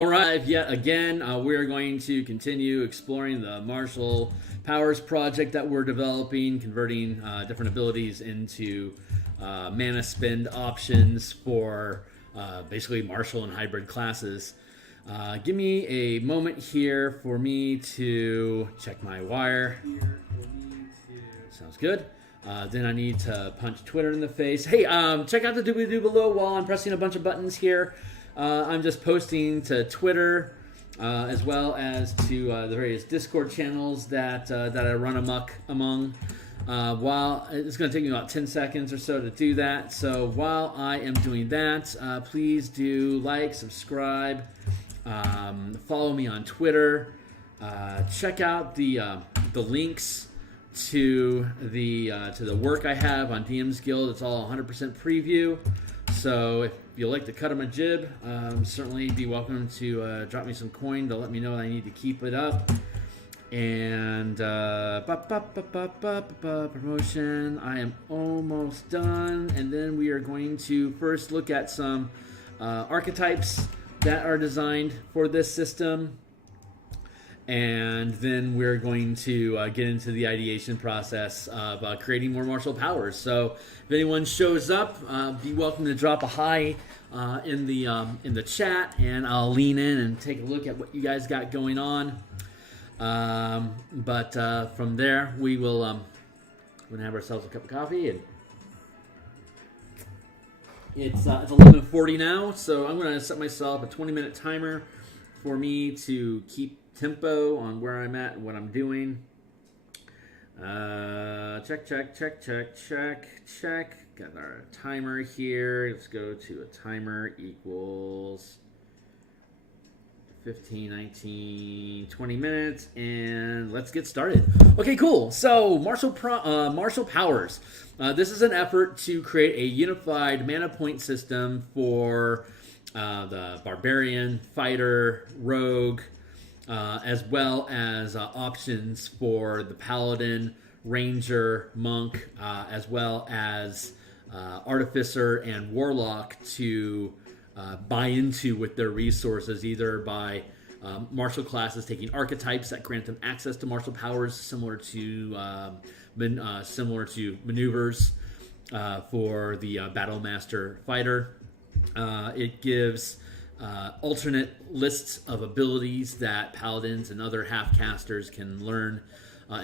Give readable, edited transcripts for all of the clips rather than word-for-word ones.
All right, yet again, we are going to continue exploring the martial powers project that we're developing, converting different abilities into mana spend options for basically martial and hybrid classes. Give me a moment here for me to check my wire. Sounds good. Then I need to punch Twitter in the face. Hey, check out the doobly-doo below while I'm pressing a bunch of buttons here. I'm just posting to Twitter as well as to the various Discord channels that I run amok among. While it's going to take me about 10 seconds or so to do that. So while I am doing that, please do like, subscribe, follow me on Twitter. Check out the links to the work I have on DMsGuild. It's all 100% preview. So if you like to cut him a jib, certainly be welcome to drop me some coin to let me know that I need to keep it up. And promotion, I am almost done. And then we are going to first look at some archetypes that are designed for this system. And then we're going to get into the ideation process of creating more martial powers. So if anyone shows up, be welcome to drop a hi in the chat, and I'll lean in and take a look at what you guys got going on. But from there, we will we're gonna have ourselves a cup of coffee, and it's 11:40 now. So I'm gonna set myself a 20-minute timer for me to keep tempo on where I'm at and what I'm doing. Check. Got our timer here. Let's go to a timer equals 15, 19, 20 minutes, and let's get started. Okay, cool. So martial powers. This is an effort to create a unified mana point system for the Barbarian, Fighter, Rogue, as well as options for the Paladin, Ranger, Monk, as well as Artificer and Warlock to buy into with their resources, either by martial classes taking archetypes that grant them access to martial powers similar to maneuvers for the Battle Master Fighter. It gives alternate lists of abilities that paladins and other half-casters can learn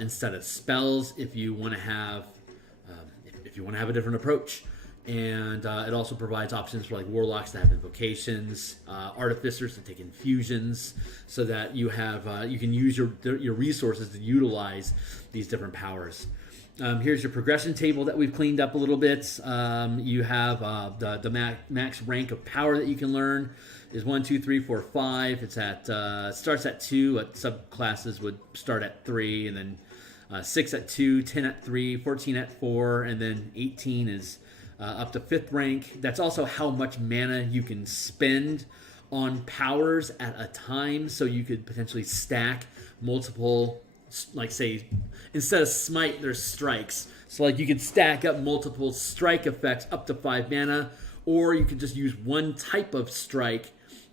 instead of spells if you want to have a different approach. And it also provides options for like warlocks to have invocations, artificers to take infusions, so that you can use your resources to utilize these different powers. Here's your progression table that we've cleaned up a little bit. You have the max rank of power that you can learn is 1, 2, 3, 4, 5. It's starts at 2. Subclasses would start at 3, and then 6 at 2, 10 at 3, 14 at 4, and then 18 is up to 5th rank. That's also how much mana you can spend on powers at a time, so you could potentially stack multiple, like say, instead of smite, there's strikes. So like you could stack up multiple strike effects up to 5 mana, or you could just use one type of strike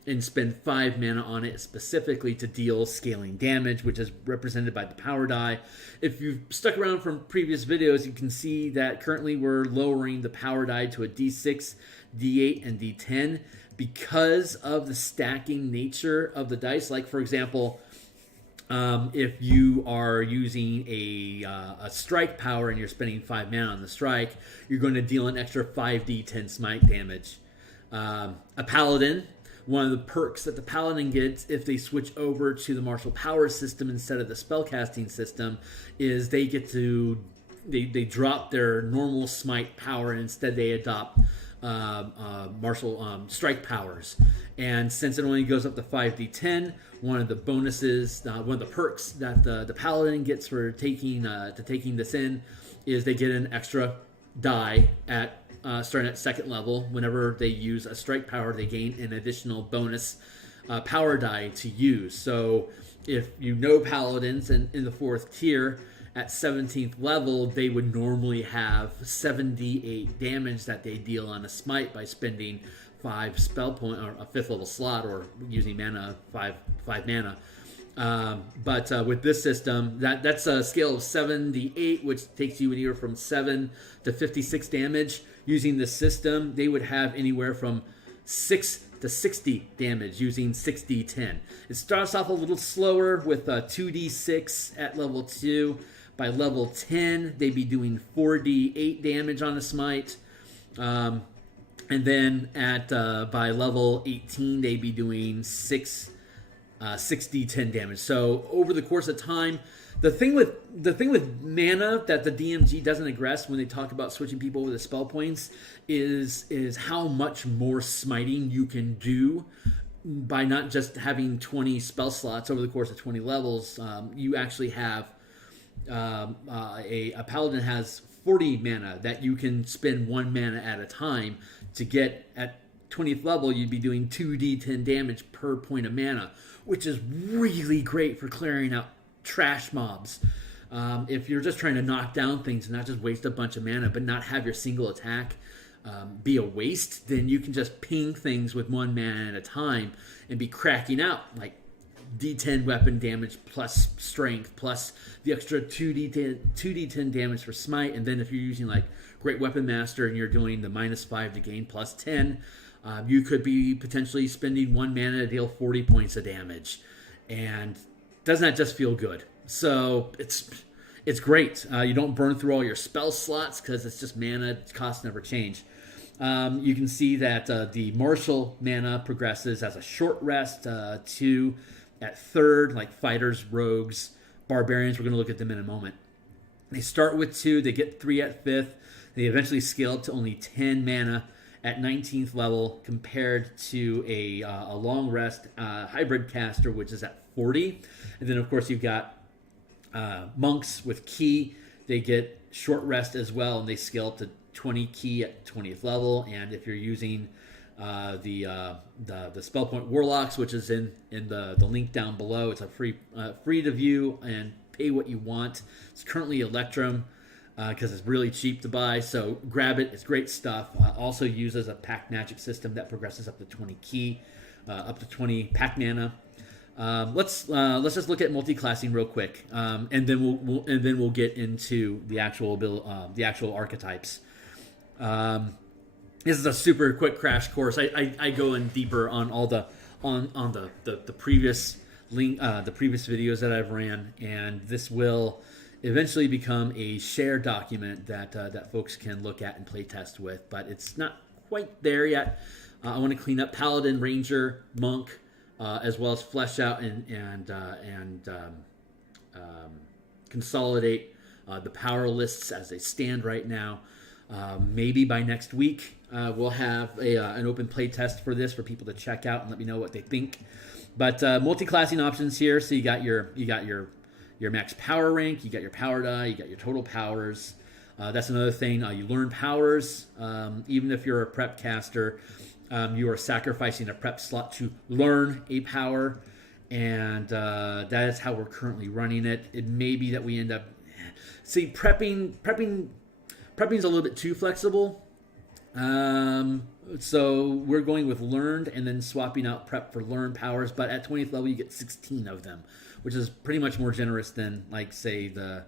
and spend 5 mana on it specifically to deal scaling damage, which is represented by the power die. If you've stuck around from previous videos, you can see that currently we're lowering the power die to a D6, D8, and D10 because of the stacking nature of the dice. Like, for example, if you are using a strike power and you're spending 5 mana on the strike, you're going to deal an extra 5d10 smite damage. A paladin, one of the perks that the paladin gets if they switch over to the martial power system instead of the spellcasting system, is they get to they drop their normal smite power and instead they adopt martial strike powers. And since it only goes up to 5d10, one of the bonuses, one of the perks that the paladin gets for taking this in is they get an extra die at starting at 2nd level. Whenever they use a strike power, they gain an additional bonus power die to use. So if you know paladins in the 4th tier, at 17th level, they would normally have 7d8 damage that they deal on a smite by spending 5 spell point or a 5th level slot, or using mana 5 mana. But with this system, that's a scale of 7 to 8, which takes you anywhere from 7 to 56 damage. Using this system, they would have anywhere from 6 to 60 damage using 6d10. It starts off a little slower with 2d6 at level 2. By level 10, they'd be doing 4d8 damage on a smite. And then by level 18, they'd be doing 6d10 damage. So over the course of time, the thing with mana that the DMG doesn't address when they talk about switching people over the spell points is how much more smiting you can do by not just having 20 spell slots over the course of 20 levels. You actually have a paladin has 40 mana that you can spend 1 mana at a time to get at 20th level. You'd be doing 2d10 damage per point of mana, which is really great for clearing out trash mobs. If you're just trying to knock down things and not just waste a bunch of mana, but not have your single attack be a waste, then you can just ping things with 1 mana at a time and be cracking out like d10 weapon damage plus strength plus the extra 2d10 damage for smite. And then if you're using like Great Weapon Master and you're doing the -5 to gain +10, you could be potentially spending 1 mana to deal 40 points of damage. And doesn't that just feel good? So it's great. You don't burn through all your spell slots because it's just mana. Costs never change. You can see that the martial mana progresses as a short rest, 2 at 3rd, like fighters, rogues, barbarians. We're going to look at them in a moment. They start with 2, they get 3 at 5th. They eventually scale up to only 10 mana at 19th level, compared to a long rest hybrid caster, which is at 40. And then, of course, you've got monks with key. They get short rest as well, and they scale up to 20 key at 20th level. And if you're using the spell point warlocks, which is in the link down below, it's a free to view and pay what you want. It's currently Electrum because it's really cheap to buy, so grab it. It's great stuff. Also uses a pack magic system that progresses up to 20 key, up to 20 pack mana. Let's just look at multi-classing real quick, and then we'll get into the actual archetypes. This is a super quick crash course. I go in deeper on all the previous link, the previous videos that I've ran, and this will eventually become a shared document that folks can look at and play test with. But it's not quite there yet. I want to clean up Paladin, Ranger, Monk, as well as flesh out and consolidate the power lists as they stand right now. Maybe by next week we'll have an open play test for this for people to check out and let me know what they think. But multi-classing options here. So you got your max power rank, you got your power die, you got your total powers. That's another thing. You learn powers. Even if you're a prep caster, you are sacrificing a prep slot to learn a power, and that is how we're currently running it. It may be that we end up prepping is a little bit too flexible. So we're going with learned and then swapping out prep for learned powers. But at 20th level, you get 16 of them, which is pretty much more generous than, like, say, the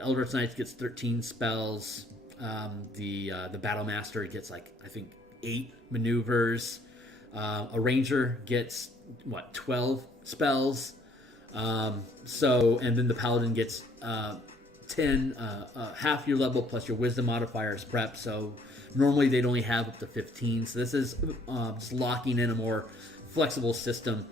Eldritch Knights gets 13 spells. The Battle Master gets, like, I think 8 maneuvers. A Ranger gets 12 spells. And then the Paladin gets 10, half your level plus your wisdom modifier is prep. So normally they'd only have up to 15. So this is just locking in a more flexible system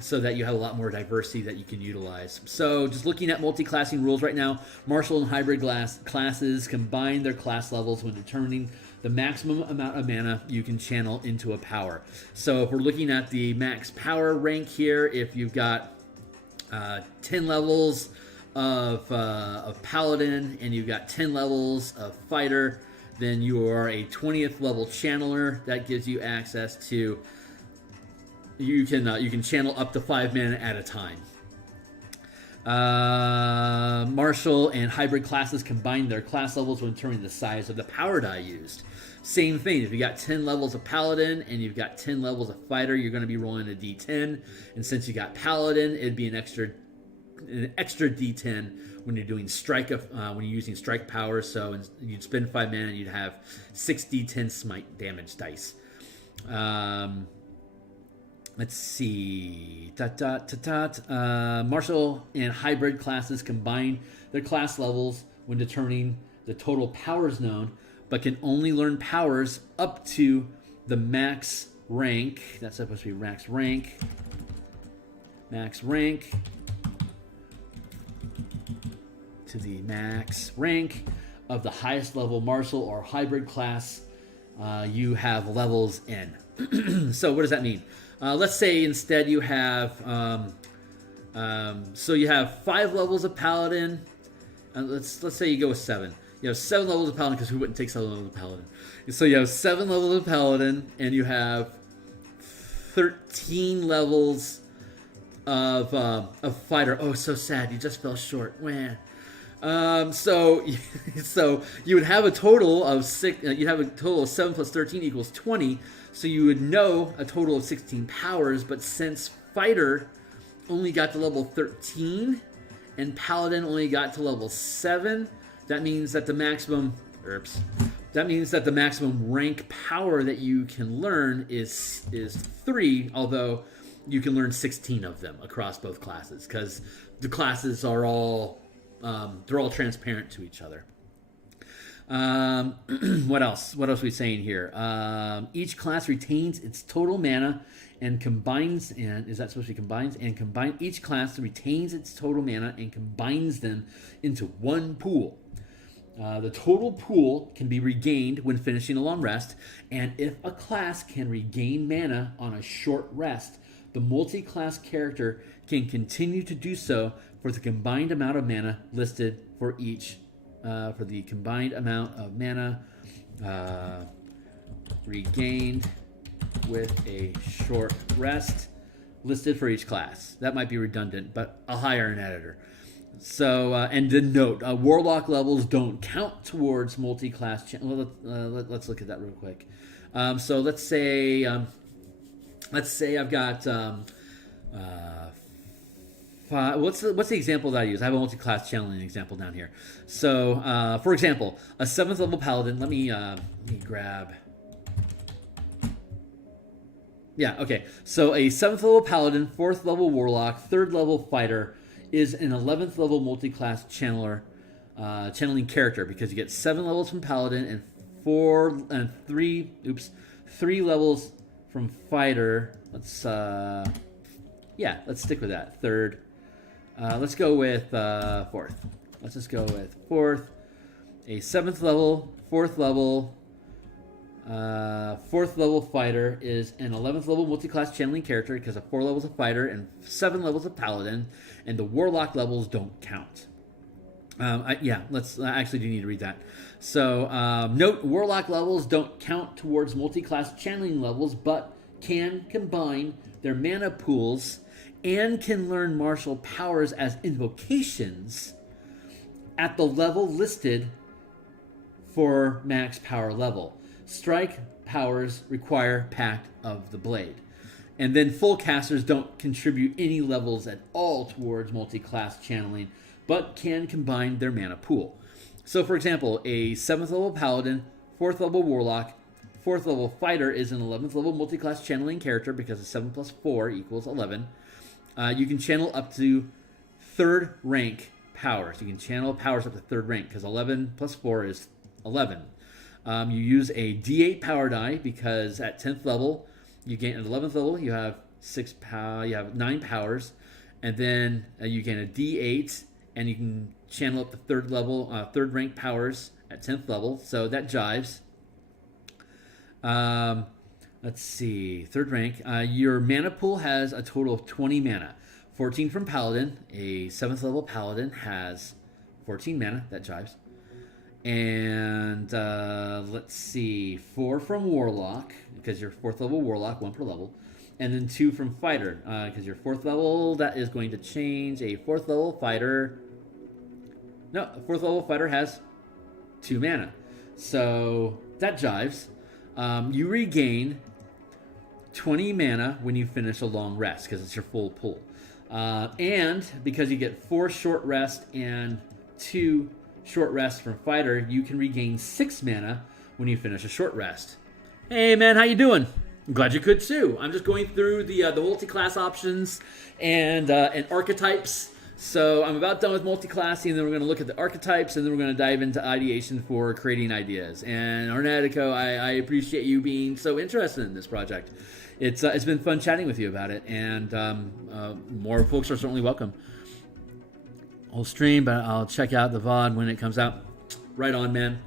so that you have a lot more diversity that you can utilize. So just looking at multi-classing rules right now, martial and hybrid classes combine their class levels when determining the maximum amount of mana you can channel into a power. So if we're looking at the max power rank here, if you've got 10 levels of Paladin and you've got 10 levels of Fighter, then you are a 20th level Channeler. That gives you access to, you can channel up to 5 mana at a time. Martial and hybrid classes combine their class levels when determining the size of the power die used. Same thing. If you got 10 levels of Paladin and you've got 10 levels of Fighter, you're going to be rolling a D10. And since you got Paladin, it'd be an extra D10 when you're doing strike when you're using strike power. So you'd spend 5 mana and you'd have 6 D10 smite damage dice. Let's see. Martial and hybrid classes combine their class levels when determining the total powers known, but can only learn powers up to the max rank. That's supposed to be max rank. Max rank. To the max rank of the highest level martial or hybrid class you have levels in. So what does that mean? Let's say instead you have so you have 5 levels of Paladin. Let's say you go with 7. You have 7 levels of Paladin, because who wouldn't take 7 levels of Paladin? So you have 7 levels of Paladin, and you have 13 levels of Fighter. Oh, so sad. You just fell short. Man. So you would have a total of 6. You'd have a total of 7 plus 13 equals 20. So you would know a total of 16 powers. But since Fighter only got to level 13 and Paladin only got to level 7, that means that the maximum rank power that you can learn is 3. Although you can learn 16 of them across both classes, because the classes are all they're all transparent to each other. What else? What else are we saying here? Each class retains its total mana and combines. And is that supposed to be combines? And combine. Each class retains its total mana and combines them into one pool. The total pool can be regained when finishing a long rest, and if a class can regain mana on a short rest, the multi-class character can continue to do so for the combined amount of mana listed for each. For the combined amount of mana regained with a short rest listed for each class. That might be redundant, but I'll hire an editor. So, and the note, Warlock levels don't count towards multi-class. Let's look at that real quick. So let's say I've got what's the example that I use? I have a multi-class channeling example down here. So, for example, a 7th level paladin. Let me grab. Yeah, okay. So a 7th level paladin, 4th level warlock, 3rd level fighter is an 11th level multi-class channeling character, because you get 7 levels from paladin and 3 levels from fighter. Let's stick with that. 3rd. Let's go with 4th. Let's just go with 4th. A 7th level, 4th level, 4th level fighter is an 11th level multi-class channeling character because of 4 levels of fighter and 7 levels of paladin, and the warlock levels don't count. I actually do need to read that. So note, warlock levels don't count towards multi-class channeling levels, but can combine their mana pools and can learn martial powers as invocations at the level listed for max power level. Strike powers require Pact of the Blade. And then full casters don't contribute any levels at all towards multi-class channeling, but can combine their mana pool. So for example, a 7th level paladin, 4th level warlock, 4th level fighter is an 11th level multi-class channeling character because of 7 plus 4 equals 11. You can channel up to 3rd rank powers. You can channel powers up to 3rd rank because 11 plus 4 is 11. You use a D8 power die because at 10th level, you gain at 11th level, you have 9 powers, and then you gain a D8, and you can channel up to 3rd level, 3rd rank powers at 10th level. So that jives. Let's see, 3rd rank. Your mana pool has a total of 20 mana. 14 from paladin. A 7th level paladin has 14 mana. That jives. And let's see, 4 from warlock, because you're 4th level warlock, 1 per level, and then 2 from fighter. Because you're 4th level, that is going to change. A 4th level fighter... No, a 4th level fighter has 2 mana. So that jives. You regain 20 mana when you finish a long rest, because it's your full pull. And because you get 4 short rest and 2 short rests from fighter, you can regain 6 mana when you finish a short rest. Hey man, how you doing? I'm glad you could too. I'm just going through the multi-class options and archetypes. So I'm about done with multi-classing, and then we're going to look at the archetypes, and then we're going to dive into ideation for creating ideas. And Arnetico, I appreciate you being so interested in this project. It's been fun chatting with you about it, and more folks are certainly welcome. Whole stream, but I'll check out the VOD when it comes out. Right on, man.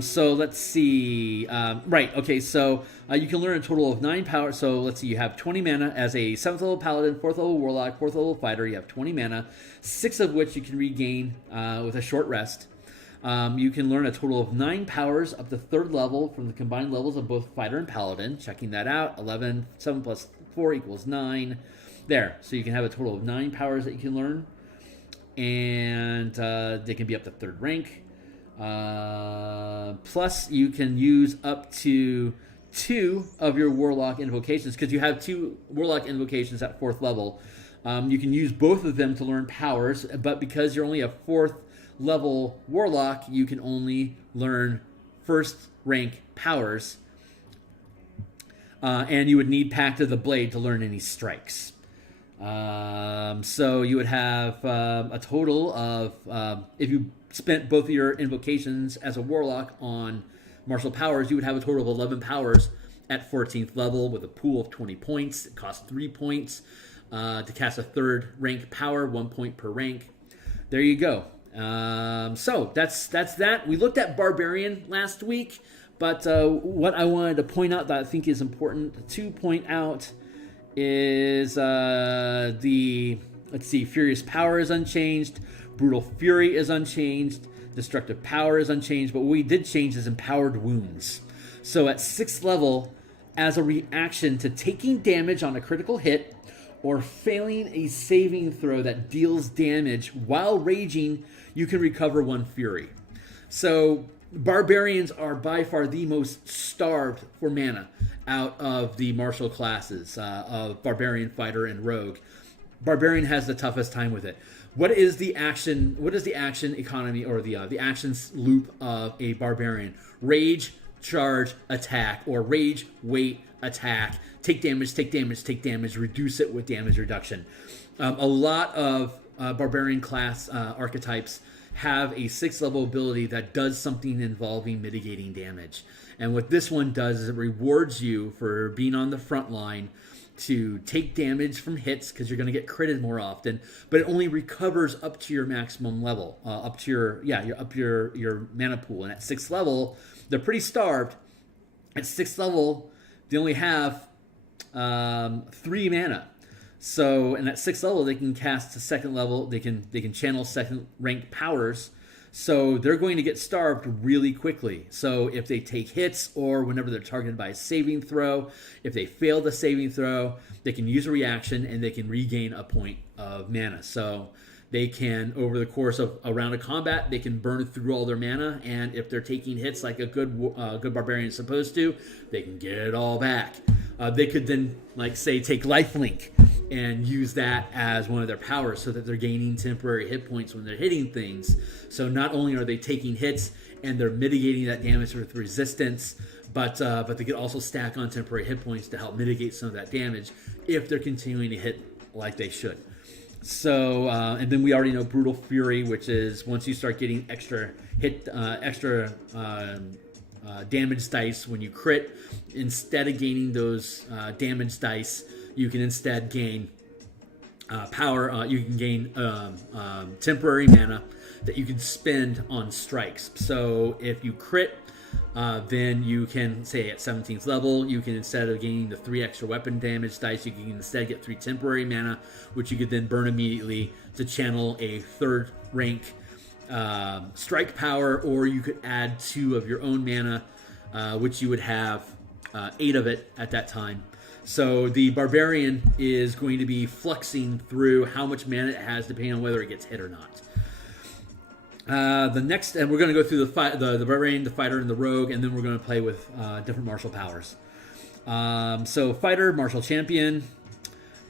So let's see. Right, okay, so you can learn a total of 9 power. So let's see, you have 20 mana as a 7th level paladin, 4th level warlock, 4th level fighter. You have 20 mana, 6 of which you can regain with a short rest. You can learn a total of 9 powers up to 3rd level from the combined levels of both fighter and paladin. Checking that out, 11, 7 plus 4 equals 9. There, so you can have a total of 9 powers that you can learn. And they can be up to 3rd rank. Plus, you can use up to 2 of your warlock invocations, because you have 2 warlock invocations at 4th level. You can use both of them to learn powers, but because you're only a 4th level warlock, you can only learn 1st rank powers, and you would need Pact of the Blade to learn any strikes. So you would have a total of, if you spent both of your invocations as a warlock on martial powers, you would have a total of 11 powers at 14th level with a pool of 20 points. It costs 3 points to cast a 3rd rank power, 1 point per rank. There you go. So that's that. We looked at Barbarian last week, but what I wanted to point out that I think is important to point out is let's see, Furious Power is unchanged, Brutal Fury is unchanged, Destructive Power is unchanged, but what we did change is Empowered Wounds. So at 6th level, as a reaction to taking damage on a critical hit or failing a saving throw that deals damage while raging, you can recover 1 Fury. So Barbarians are by far the most starved for mana out of the martial classes of Barbarian, Fighter, and Rogue. Barbarian has the toughest time with it. What is the action economy, or the actions loop of a Barbarian? Rage, charge, attack, or rage, wait, attack, take damage, take damage, take damage, reduce it with damage reduction. A lot of Barbarian class archetypes have a 6th level ability that does something involving mitigating damage. And what this one does is it rewards you for being on the front line to take damage from hits, because you're going to get critted more often, but it only recovers up to your maximum level, up to your mana pool. And at 6th level, they're pretty starved. At 6th level, they only have 3 mana. So, and at 6th level, they can cast to 2nd level. They can channel 2nd rank powers. So they're going to get starved really quickly. So if they take hits, or whenever they're targeted by a saving throw, if they fail the saving throw, they can use a reaction and they can regain a point of mana. So they can, over the course of a round of combat, they can burn through all their mana. And if they're taking hits like a good Barbarian is supposed to, they can get it all back. They could then, like, say, take lifelink and use that as one of their powers, so that they're gaining temporary hit points when they're hitting things. So not only are they taking hits and they're mitigating that damage with resistance, but they could also stack on temporary hit points to help mitigate some of that damage if they're continuing to hit like they should. So, and then we already know Brutal Fury, which is once you start getting extra damage dice when you crit, instead of gaining those damage dice, you can instead gain power. You can gain temporary mana that you can spend on strikes. So if you crit, then you can, say at 17th level, you can, instead of gaining the 3 extra weapon damage dice, you can instead get 3 temporary mana, which you could then burn immediately to channel a 3rd rank strike power, or you could add 2 of your own mana, which you would have 8 of it at that time. So the Barbarian is going to be fluxing through how much mana it has depending on whether it gets hit or not. The next, and we're going to go through the Barbarian, the Fighter, and the Rogue, and then we're going to play with different martial powers. So Fighter, Martial Champion.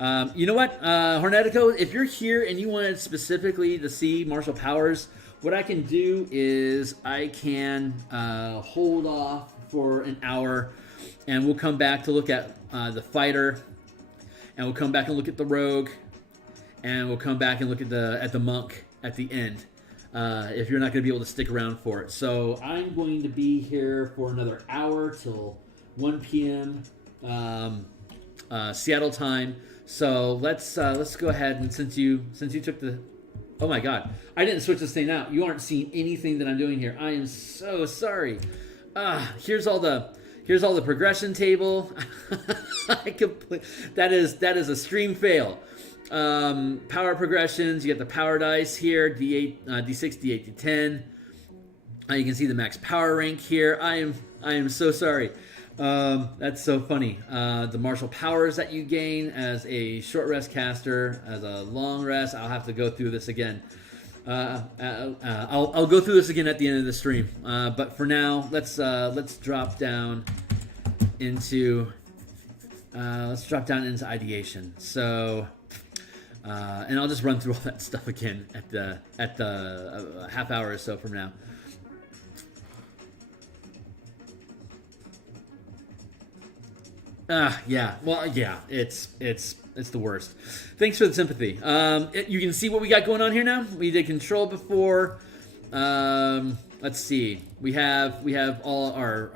You know what, Hornetico, if you're here and you wanted specifically to see martial powers, what I can do is I can hold off for an hour, and we'll come back to look at the Fighter, and we'll come back and look at the Rogue, and we'll come back and look at the Monk at the end. If you're not going to be able to stick around for it. So I'm going to be here for another hour till 1 p.m. Seattle time. So let's go ahead, and since you took the, oh my God, I didn't switch this thing out. You aren't seeing anything that I'm doing here. I am so sorry. Here's all the progression table. That is a stream fail. Power progressions. You got the power dice here, D8, D6, D8, D10. You can see the max power rank here. I am so sorry. That's so funny. The martial powers that you gain as a short rest caster, as a long rest. I'll have to go through this again. I'll go through this again at the end of the stream. But for now, let's drop down into ideation. So. And I'll just run through all that stuff again at the half hour or so from now. Yeah. Well, yeah. It's the worst. Thanks for the sympathy. You can see what we got going on here now. We did control before. Let's see. We have all our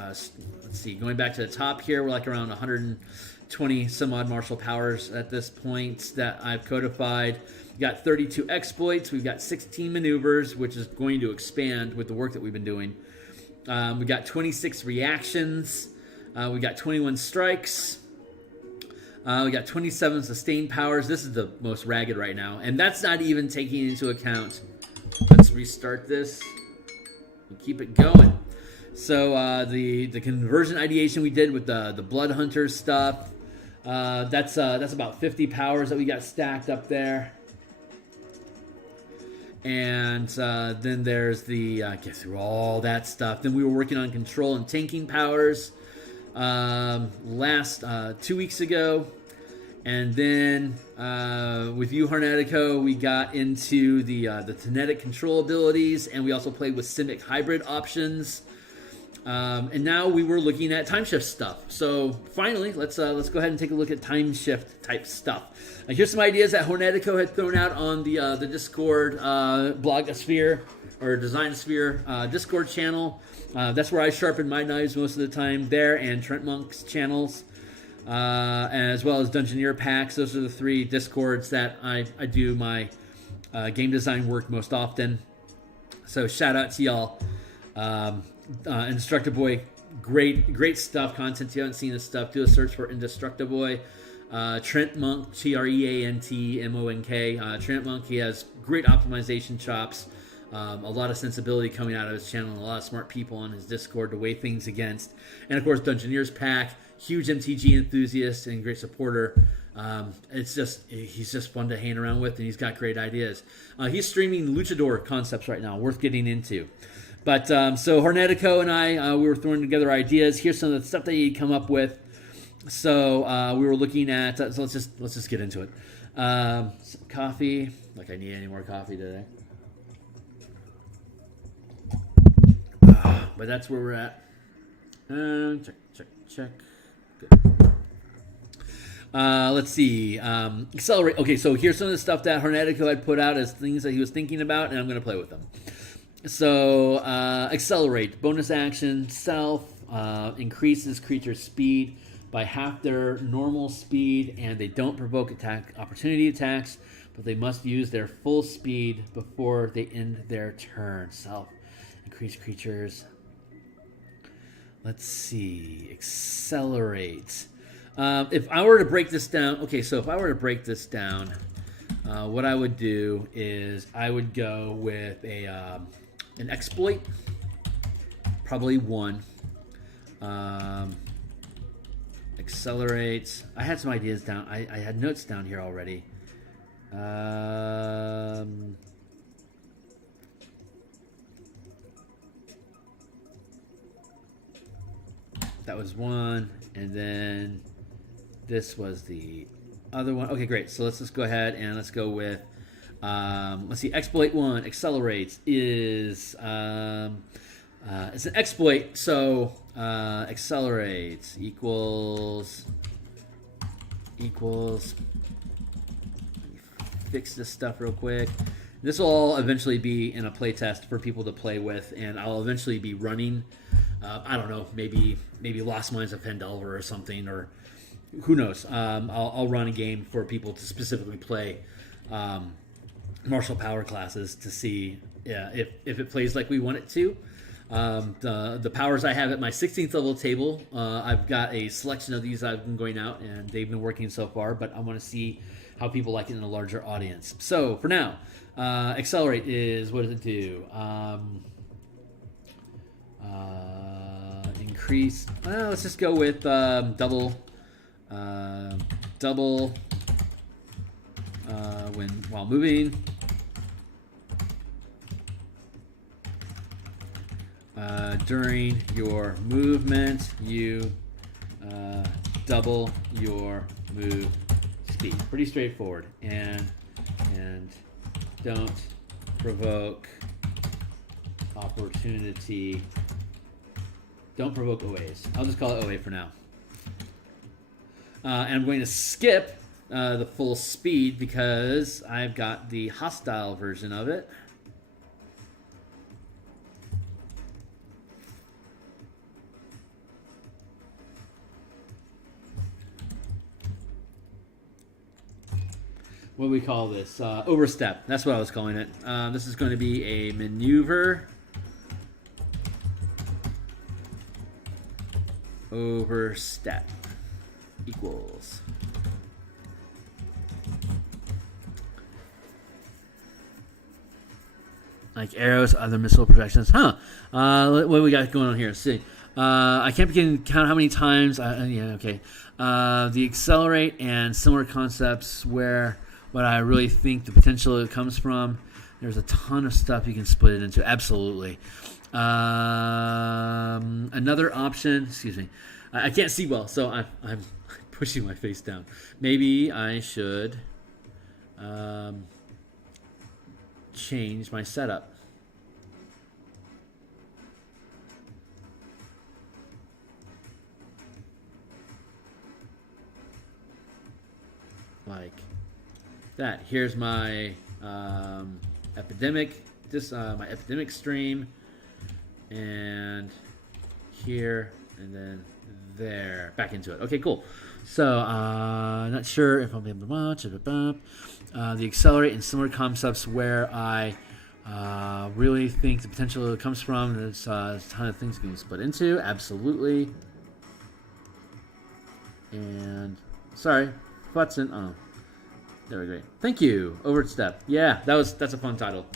let's see. Going back to the top here, we're like around 120 some odd martial powers at this point that I've codified. We got 32 exploits. We've got 16 maneuvers, which is going to expand with the work that we've been doing. We got 26 reactions. We got 21 strikes. We got 27 sustained powers. This is the most ragged right now, and that's not even taking into account. Let's restart this and keep it going. So the conversion ideation we did with the Blood Hunter stuff. That's about 50 powers that we got stacked up there. And then there's the get through all that stuff. Then we were working on control and tanking powers last 2 weeks ago. And then with you, Hornetico, we got into the Kinetic control abilities, and we also played with Simic hybrid options. And now we were looking at time shift stuff. So finally, let's go ahead and take a look at time shift type stuff. Here's some ideas that Hornetico had thrown out on the Discord blogosphere or design sphere Discord channel. That's where I sharpen my knives most of the time. There, and Trent Monk's channels, as well as Dungeoneer packs. Those are the three Discords that I do my game design work most often. So shout out to y'all. Indestructiboy, great stuff. Content you haven't seen this stuff, do a search for Indestructiboy. Trent Monk, TRENTMONK. Trent Monk, he has great optimization chops, a lot of sensibility coming out of his channel, and a lot of smart people on his Discord to weigh things against. And of course, Dungeoneer's pack, huge MTG enthusiast and great supporter. He's just fun to hang around with, and he's got great ideas. He's streaming Luchador concepts right now, worth getting into. But so Hornetico and I, we were throwing together ideas. Here's some of the stuff that he'd come up with. So we were looking at. So let's just get into it. Some coffee. Like I need any more coffee today. But that's where we're at. Check. Good. Let's see. Accelerate. Okay, so here's some of the stuff that Hornetico had put out as things that he was thinking about, and I'm going to play with them. So, accelerate. Bonus action, self, increases creature's speed by half their normal speed, and they don't provoke opportunity attacks, but they must use their full speed before they end their turn. Self, increase creatures. Let's see. Accelerate. If I were to break this down, what I would do is I would go with an exploit, probably one. accelerates. I had some ideas down. I had notes down here already. That was one, and then this was the other one. Okay, great. So let's just go ahead and let's go with, let's see, exploit 1 accelerates is, it's an exploit, so accelerates equals, fix this stuff real quick. This will all eventually be in a playtest for people to play with, and I'll eventually be running, I don't know, maybe Lost Mines of Pendelver or something, or who knows. I'll run a game for people to specifically play martial power classes to see if it plays like we want it to. The powers I have at my 16th level table, I've got a selection of these I've been going out, and they've been working so far, but I want to see how people like it in a larger audience. So for now, accelerate is, what does it do? Increase, let's just go with double while moving. During your movement, you double your move speed. Pretty straightforward. And don't provoke opportunity. Don't provoke OAs. I'll just call it OA for now. And I'm going to skip the full speed because I've got the hostile version of it. What do we call this? Overstep. That's what I was calling it. This is going to be a maneuver. Overstep equals. Like arrows, other missile projections. What do we got going on here? Let's see. I can't begin to count how many times. Yeah, okay. The accelerate and similar concepts where what I really think the potential it comes from. There's a ton of stuff you can split it into. Absolutely. Another option. Excuse me. I can't see well, so I'm pushing my face down. Maybe I should change my setup. Like that. Here's my epidemic. My epidemic stream, and here, and then there. Back into it. Okay, cool. So, not sure if I'll be able to watch it. The accelerate and similar concepts where I really think the potential it comes from. There's a ton of things you can split into. Absolutely. And sorry, Futson. Oh, there we go. Thank you. Overstep. Yeah, that's a fun title.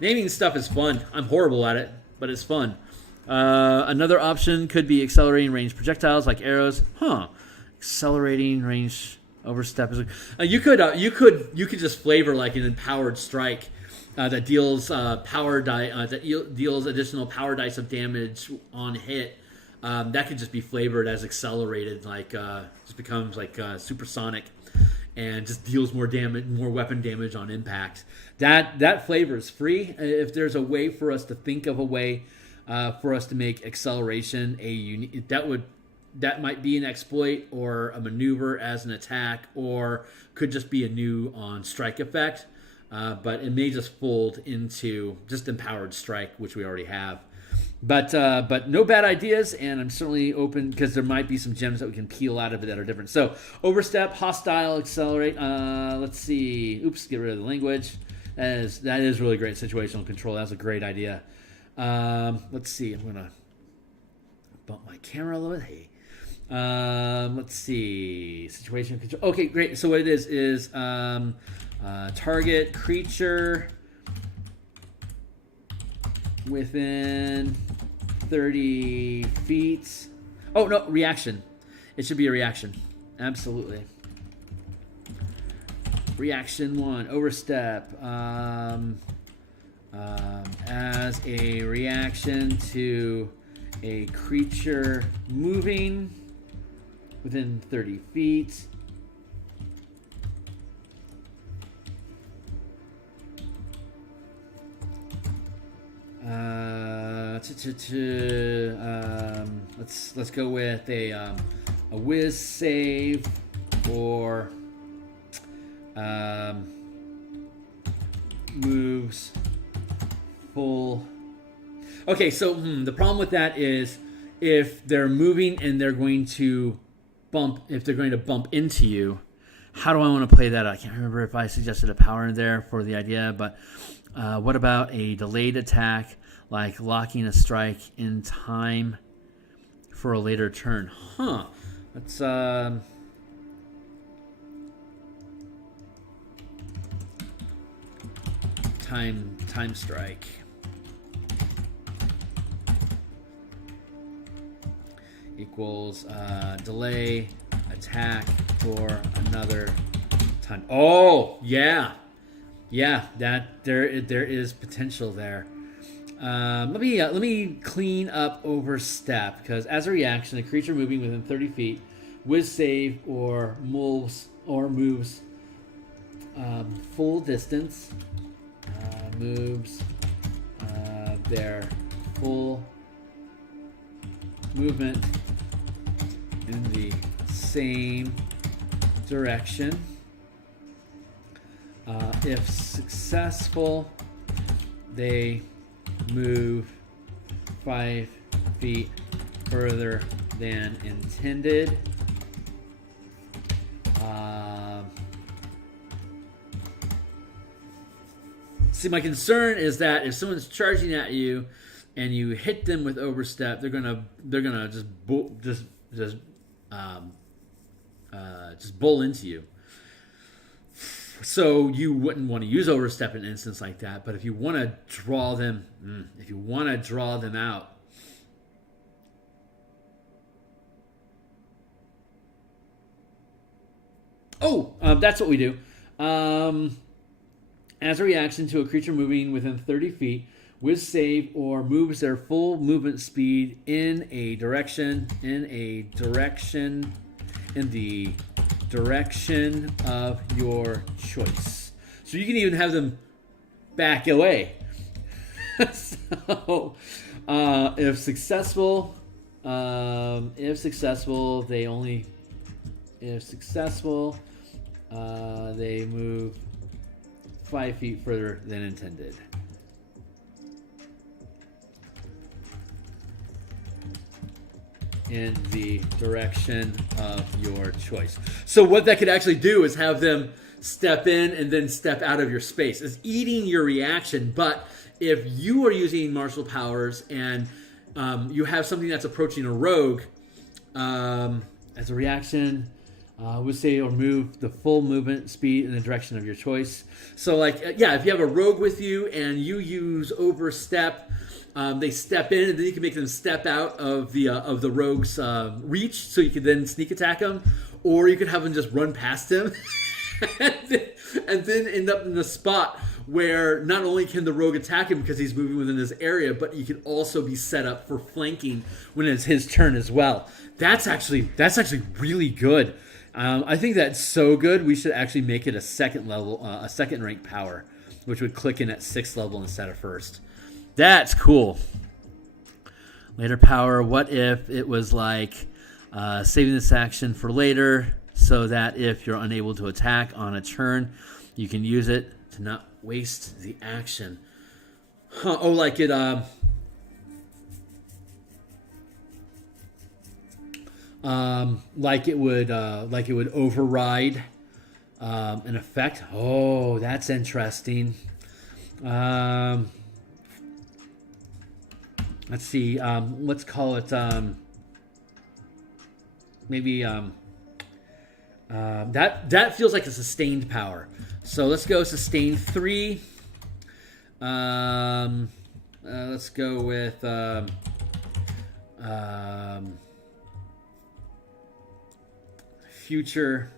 Naming stuff is fun. I'm horrible at it, but it's fun. Another option could be accelerating range projectiles like arrows. Accelerating range overstep is. You could just flavor like an empowered strike that deals deals additional power dice of damage on hit. That could just be flavored as accelerated, like just becomes like supersonic, and just deals more damage, more weapon damage on impact. That flavor is free. If there's a way for us to think of a way for us to make acceleration a unique, that might be an exploit or a maneuver as an attack, or could just be a new on strike effect. But it may just fold into just empowered strike, which we already have. But no bad ideas, and I'm certainly open because there might be some gems that we can peel out of it that are different. So overstep, hostile, accelerate. Let's see. Oops, get rid of the language. That is really great situational control. That's a great idea. Let's see. I'm gonna bump my camera a little bit. Hey. Let's see. Situation control. Okay, great. So what it is target creature within 30 feet. Oh, no, reaction. It should be a reaction. Absolutely. Reaction 1, overstep. As a reaction to a creature moving within 30 feet. Let's go with a whiz save or moves full. Okay, so the problem with that is if they're moving and they're going to bump into you. How do I want to play that? I can't remember if I suggested a power in there for the idea, but what about a delayed attack, like locking a strike in time for a later turn? Let's time strike. Equals delay attack for another time. Oh yeah, that there is potential there. Let me clean up overstep, because as a reaction, a creature moving within 30 feet, whiz save or moves full distance, moves their full movement in the same direction. If successful, they move 5 feet further than intended. See, my concern is that if someone's charging at you and you hit them with overstep, they're gonna just bull into you. So you wouldn't want to use overstep in an instance like that. But if you want to draw them, out, that's what we do. As a reaction to a creature moving within 30 feet, whiz save or moves their full movement speed in the direction of your choice. So you can even have them back away. So if successful, they move 5 feet further than intended. In the direction of your choice. So what that could actually do is have them step in and then step out of your space. It's eating your reaction, but if you are using martial powers and you have something that's approaching a rogue, as a reaction, would say or move the full movement speed in the direction of your choice. So if you have a rogue with you and you use overstep, they step in, and then you can make them step out of the rogue's reach, so you can then sneak attack them, or you could have them just run past him, and then end up in the spot where not only can the rogue attack him because he's moving within this area, but you can also be set up for flanking when it's his turn as well. That's actually really good. I think that's so good. We should actually make it a second level, a second rank power, which would click in at 6th level instead of 1st. That's cool. Later power. What if it was like saving this action for later, so that if you're unable to attack on a turn, you can use it to not waste the action. Like it. Like it would override an effect. Oh, that's interesting. Let's see. Let's call it maybe that feels like a sustained power. So let's go sustain 3. Let's go with future.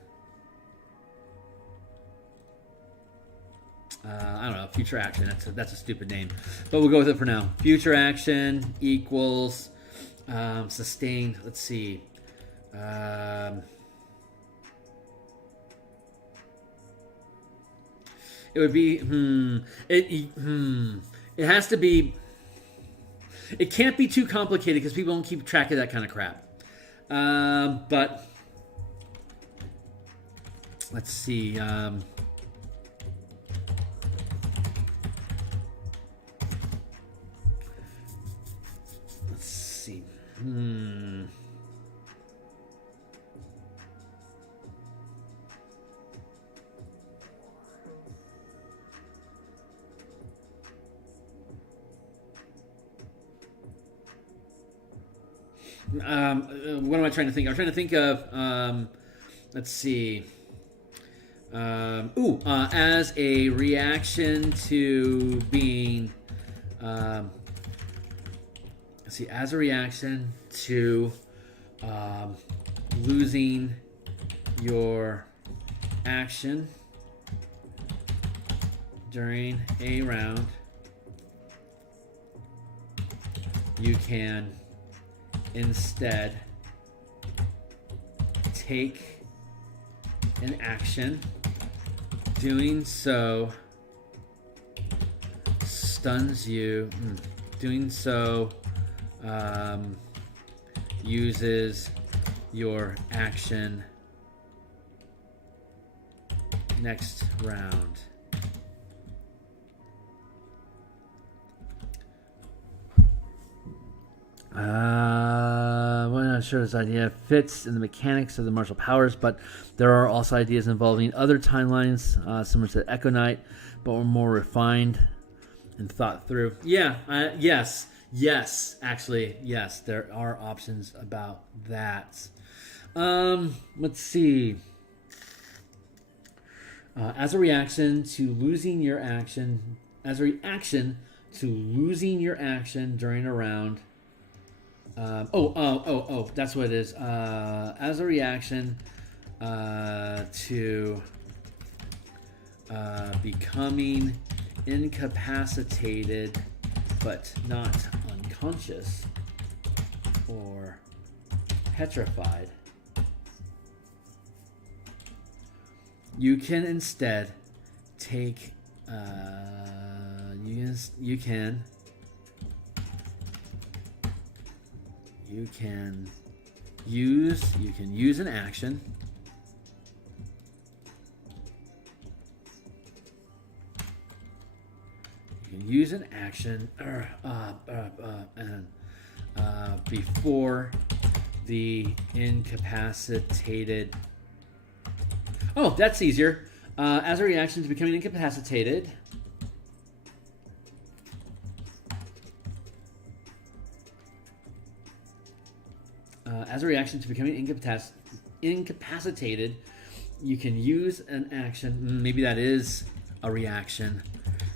I don't know, future action. That's a stupid name, but we'll go with it for now. Future action equals sustained. Let's see. It would be It has to be. It can't be too complicated because people don't keep track of that kind of crap. But let's see. Let's see. What am I trying to think? I'm trying to think of. Let's see. As a reaction to being. Let's see. As a reaction to losing your action during a round, you can instead take an action. Doing so stuns you. Doing so uses your action next round. We're not sure this idea fits in the mechanics of the martial powers, but there are also ideas involving other timelines, similar to Echo Knight, but were more refined and thought through. Yes, actually, yes, there are options about that. Let's see. As a reaction to losing your action, during a round. That's what it is. As a reaction to becoming incapacitated but not unconscious or petrified, you can instead take you can use an action before the incapacitated. Oh, that's easier. As a reaction to becoming incapacitated, you can use an action. Maybe that is a reaction,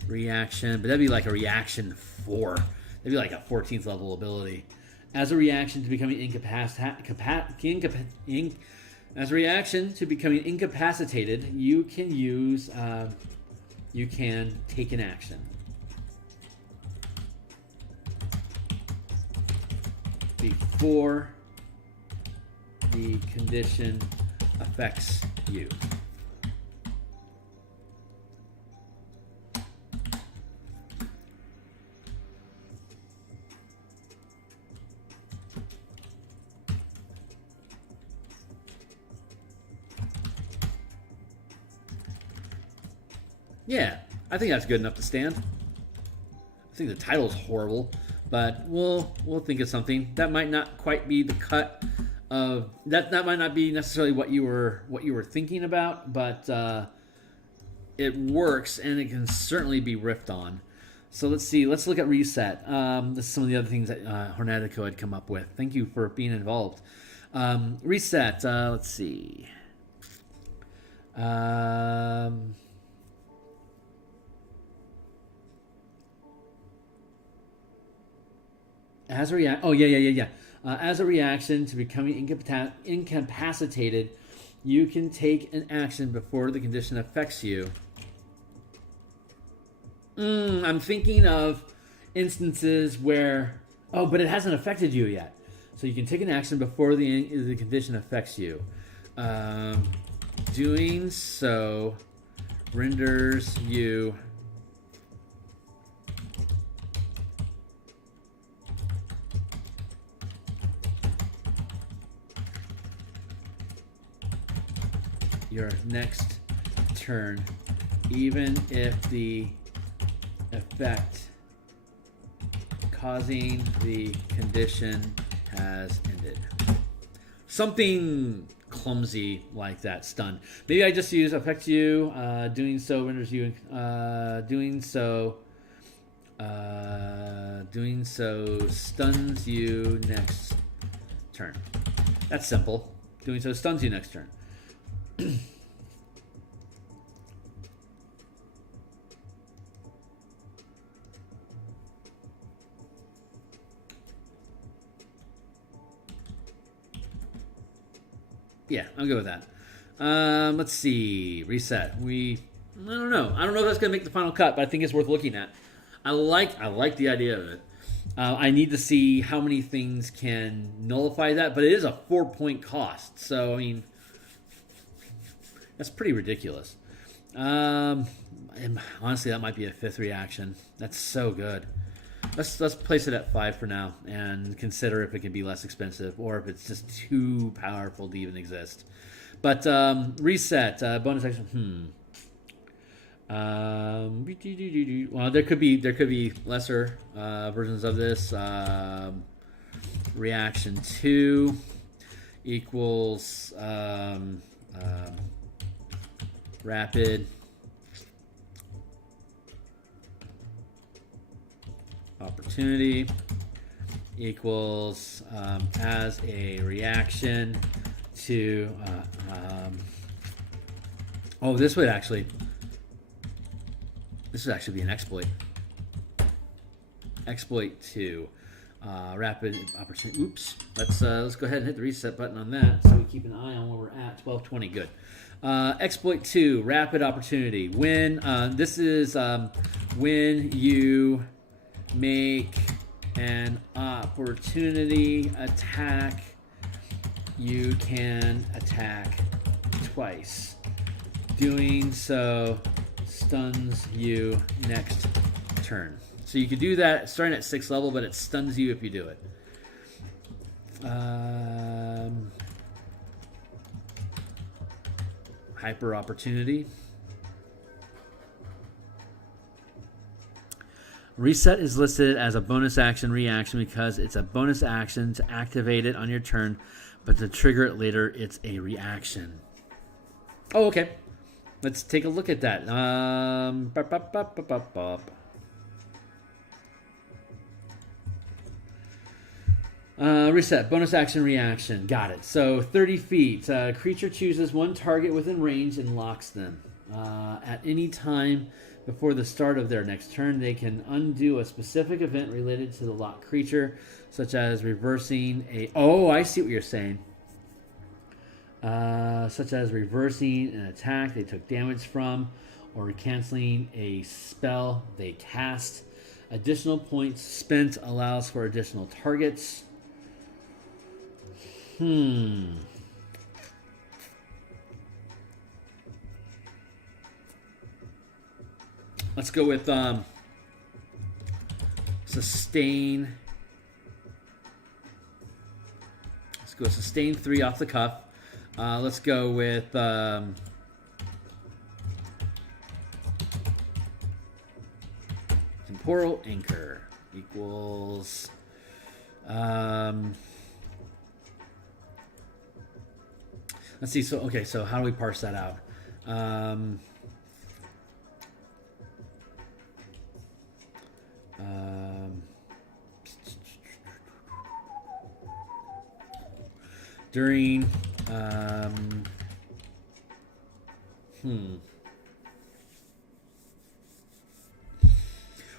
but that'd be like a reaction 4. That'd be like a 14th level ability. As a reaction to becoming incapacitated, you can take an action before the condition affects you. Yeah, I think that's good enough to stand. I think the title's horrible, but we'll think of something. That might not quite be the cut of that. That might not be necessarily what you were thinking about, but it works and it can certainly be riffed on. So let's see. Let's look at reset. This is some of the other things that Hornetico had come up with. Thank you for being involved. Reset. Let's see. As a reaction to becoming incapacitated, you can take an action before the condition affects you. I'm thinking of instances where, oh, but it hasn't affected you yet. So you can take an action before the condition affects you. Doing so renders you your next turn, even if the effect causing the condition has ended. Something clumsy like that. Stun. Maybe I just use affect you. Doing so renders you. Doing so stuns you next turn. That's simple. Doing so stuns you next turn. Yeah, I'll go with that. Let's see. Reset. I don't know. I don't know if that's going to make the final cut, but I think it's worth looking at. I like the idea of it. I need to see how many things can nullify that, but it is a 4-point cost. So, I mean, that's pretty ridiculous. Honestly, that might be a 5th reaction. That's so good. Let's place it at 5 for now and consider if it can be less expensive or if it's just too powerful to even exist. But reset bonus action. Well, there could be lesser versions of this. Reaction 2 equals rapid opportunity equals as a reaction to this would actually be an exploit. Exploit 2 rapid opportunity. Oops. Let's go ahead and hit the reset button on that so we keep an eye on where we're at. 1220. Good. Exploit 2 rapid opportunity. When this is when you make an opportunity attack, you can attack twice. Doing so stuns you next turn. So you could do that starting at 6th level, but it stuns you if you do it. Hyper opportunity. Reset is listed as a bonus action reaction because it's a bonus action to activate it on your turn, but to trigger it later, it's a reaction. Oh, okay. Let's take a look at that. Reset, bonus action reaction. Got it. So 30 feet. Creature chooses one target within range and locks them. At any time before the start of their next turn, they can undo a specific event related to the locked creature, such as reversing a... Oh, I see what you're saying. Such as reversing an attack they took damage from, or canceling a spell they cast. Additional points spent allows for additional targets. Let's go with sustain. Let's go with sustain 3 off the cuff. Let's go with temporal anchor equals let's see. So okay, so how do we parse that out? During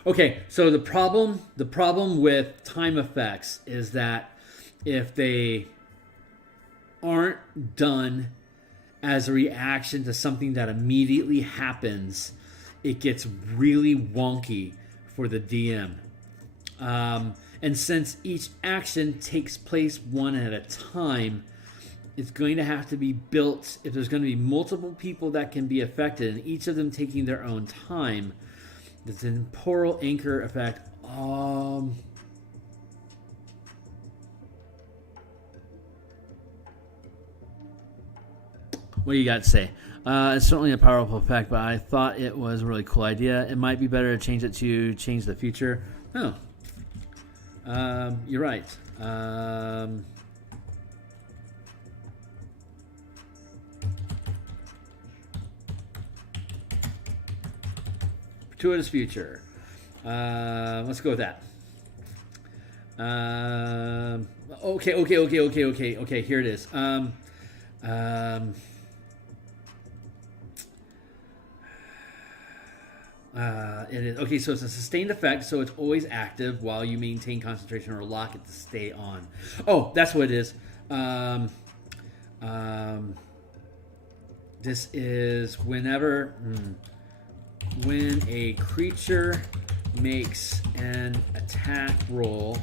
Okay, so the problem with time effects is that if they aren't done as a reaction to something that immediately happens, it gets really wonky for the DM. And since each action takes place one at a time, it's going to have to be built. If there's going to be multiple people that can be affected, and each of them taking their own time, the temporal anchor effect. What do you got to say? It's certainly a powerful effect, but I thought it was a really cool idea. It might be better to change it to change the future. Oh. You're right. Gratuitous future. Let's go with that. Okay. Here it is. It is okay. So it's a sustained effect. So it's always active while you maintain concentration or lock it to stay on. Oh, that's what it is. This is whenever when a creature makes an attack roll,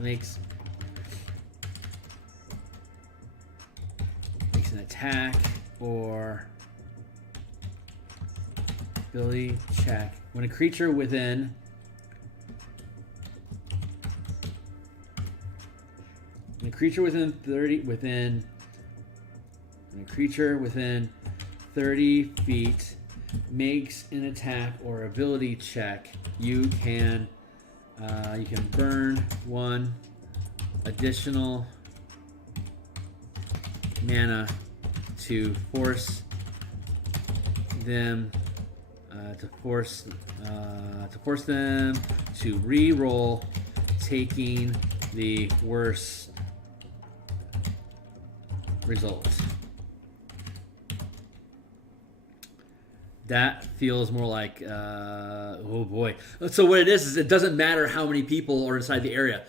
makes an attack or ability check. When a creature within when a creature within 30 feet makes an attack or ability check, you can burn one additional mana to force them to re-roll, taking the worst result. That feels more like, oh boy. So what it is it doesn't matter how many people are inside the area.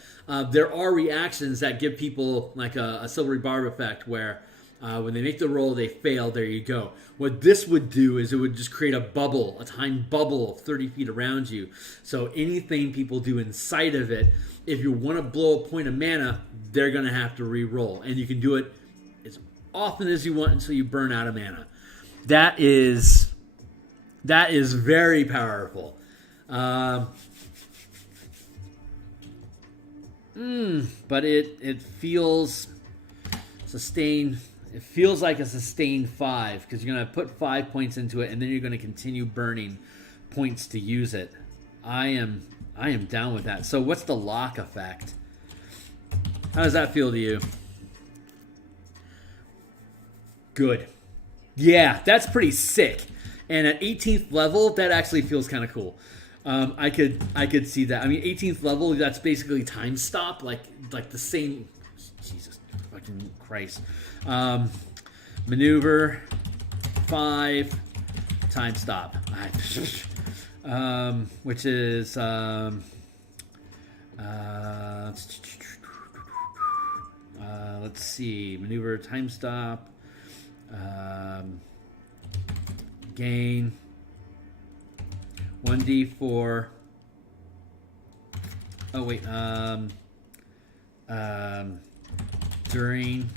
There are reactions that give people like a silvery barb effect where when they make the roll, they fail. There you go. What this would do is it would just create a bubble, a tiny bubble of 30 feet around you. So anything people do inside of it, if you want to blow a point of mana, they're going to have to re-roll. And you can do it as often as you want until you burn out of mana. That is very powerful. But it feels sustained. It feels like a sustained 5 because you're going to put 5 points into it and then you're going to continue burning points to use it. I am down with that. So what's the lock effect? How does that feel to you? Good. Yeah, that's pretty sick. And at 18th level, that actually feels kind of cool. I could see that. I mean, 18th level, that's basically time stop, like the same. Jesus fucking Christ. Maneuver 5 time stop. Which is let's see, maneuver time stop. Gain 1d4. Oh wait, during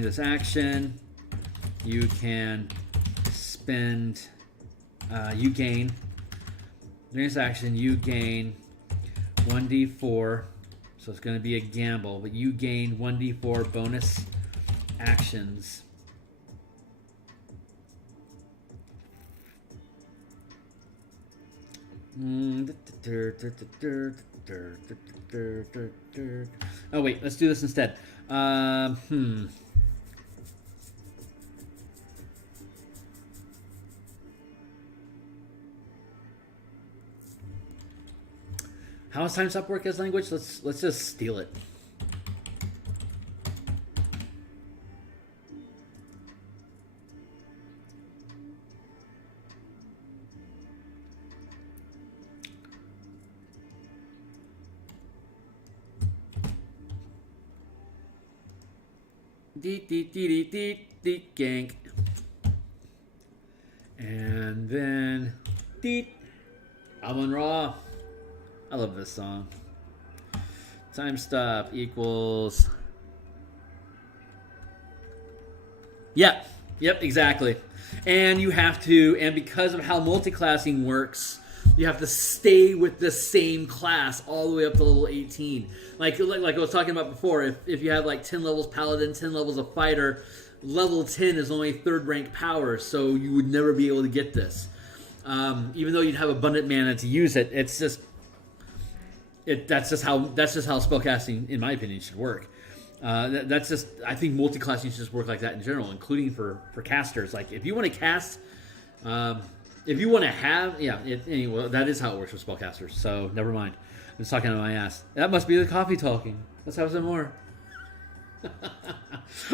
this action, you can spend. You gain. During this action, you gain 1d4. So it's going to be a gamble, but you gain 1d4 bonus actions. Oh wait, let's do this instead. How does time stop work as language? Let's just steal it. Deet, deet, deet, deet, deet, deet, gank. And then, deet, Amon Ra. I love this song. Time stop equals. Yep, exactly. And you have to, and because of how multiclassing works, you have to stay with the same class all the way up to level 18. Like I was talking about before, if you have like 10 levels paladin, 10 levels of fighter, level 10 is only third rank power, so you would never be able to get this. Even though you'd have abundant mana to use it, that's just how spellcasting, in my opinion, should work. That's just, I think multi-classing should just work like that in general, including for casters. Like if you want to cast, if you want to have, anyway, that is how it works with spellcasters. So never mind. I'm just talking out of my ass. That must be the coffee talking. Let's have some more.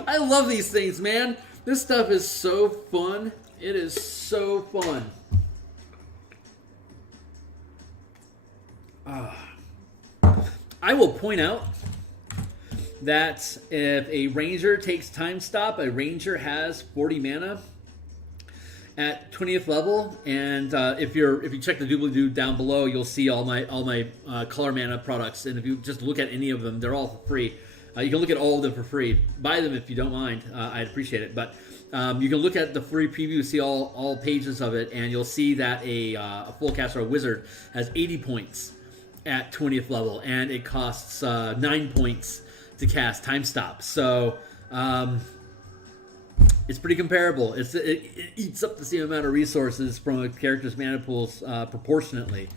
I love these things, man. This stuff is so fun. It is so fun. I will point out that if a ranger takes time stop, a ranger has 40 mana at 20th level, and if you check the doobly-doo down below, you'll see all my color mana products, and if you just look at any of them, they're all for free. You can look at all of them for free. Buy them if you don't mind. I'd appreciate it. But you can look at the free preview, see all pages of it, and you'll see that a full caster, a wizard, has 80 points at 20th level, and it costs 9 points to cast time stop. So it's pretty comparable. It eats up the same amount of resources from a character's mana pools proportionately.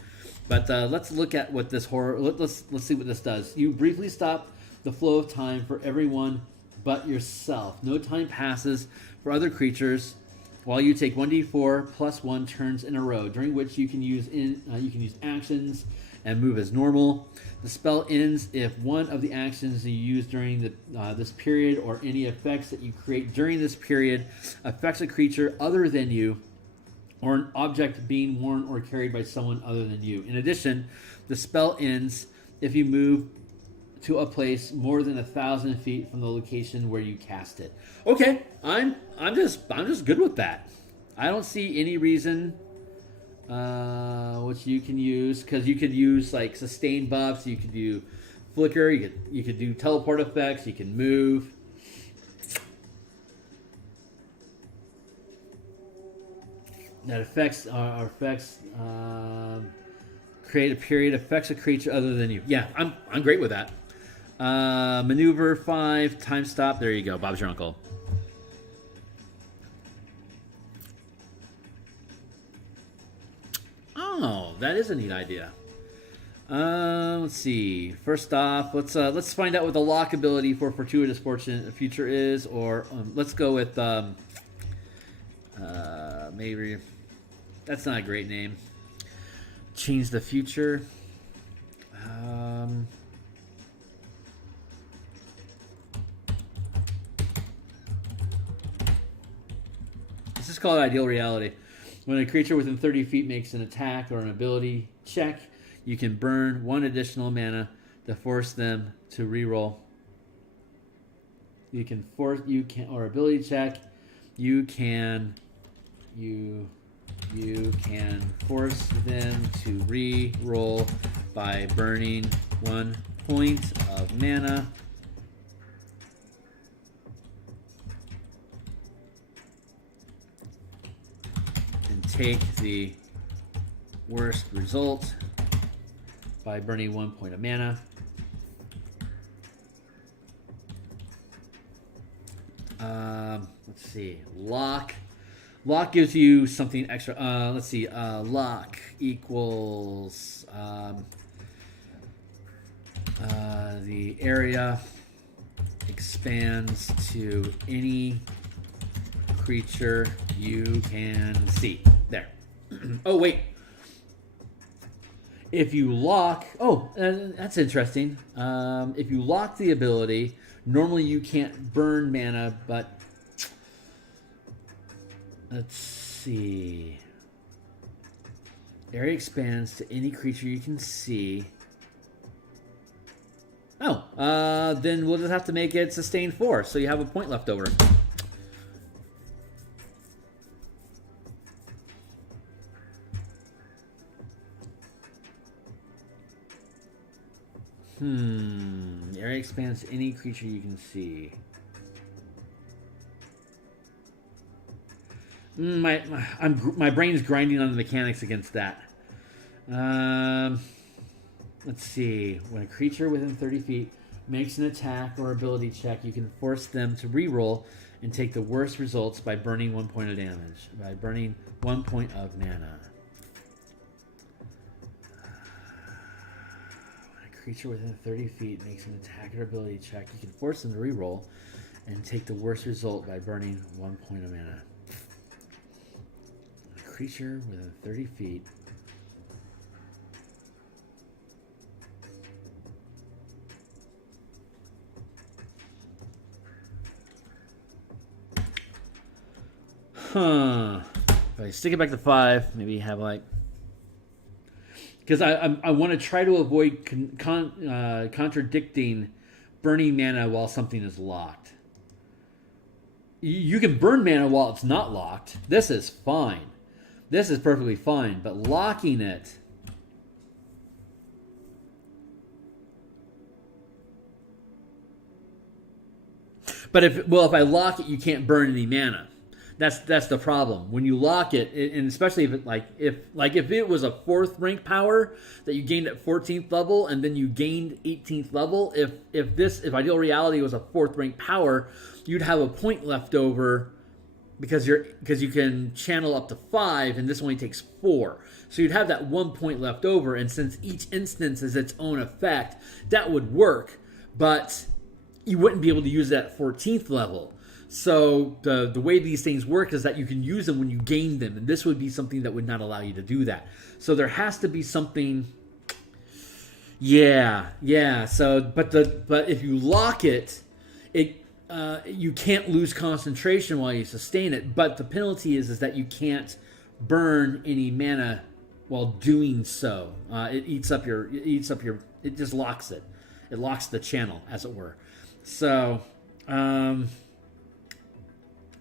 But let's look at what this let's see what this does. You briefly stop the flow of time for everyone but yourself. No time passes for other creatures while you take 1d4 plus 1 turns in a row, during which you can use actions and move as normal. The spell ends if one of the actions you use during this period or any effects that you create during this period affects a creature other than you or an object being worn or carried by someone other than you. In addition, the spell ends if you move to a place more than 1,000 feet from the location where you cast it. Okay, I'm just good with that. I don't see any reason which you can use, because you could use like sustain buffs, you could do flicker, you could do teleport effects, you can move. That affects create a period affects a creature other than you. Yeah, I'm great with that. Maneuver 5, time stop. There you go. Bob's your uncle. Oh, that is a neat idea. Let's see. First off, let's find out what the lock ability for Fortuitous Fortune Future is, or let's go with maybe that's not a great name. Change the future. This is called Ideal Reality. When a creature within 30 feet makes an attack or an ability check, you can burn 1 additional mana to force them to reroll. You can ability check. You can force them to re-roll by burning 1 point of mana. And take the worst result by burning 1 point of mana. Let's see. Lock gives you something extra. Let's see. Lock equals the area expands to any creature you can see. There. Oh, wait. If you lock... Oh, that's interesting. If you lock the ability, normally you can't burn mana, but... Let's see. Area expands to any creature you can see. Oh, Then we'll just have to make it sustain 4, so you have a point left over. The area expands to any creature you can see. My brain's grinding on the mechanics against that. Let's see. When a creature within 30 feet makes an attack or ability check, you can force them to reroll and take the worst results by burning 1 point of damage. By burning 1 point of mana. When a creature within 30 feet makes an attack or ability check, you can force them to reroll and take the worst result by burning 1 point of mana. When a creature within 30 feet. If I stick it back to 5, maybe have like... Because I want to try to avoid contradicting burning mana while something is locked. You can burn mana while it's not locked. This is fine. This is perfectly fine. But locking it... But if I lock it, you can't burn any mana. That's the problem. When you lock it, and especially if it was a 4th rank power that you gained at 14th level and then you gained 18th level, if Ideal Reality was a 4th rank power, you'd have a point left over because you can channel up to 5 and this only takes 4. So you'd have that 1 point left over, and since each instance is its own effect, that would work, but you wouldn't be able to use that at 14th level. So the way these things work is that you can use them when you gain them, and this would be something that would not allow you to do that. So there has to be something. Yeah. So, but if you lock it, you can't lose concentration while you sustain it. But the penalty is that you can't burn any mana while doing so. It just locks it. It locks the channel, as it were. So.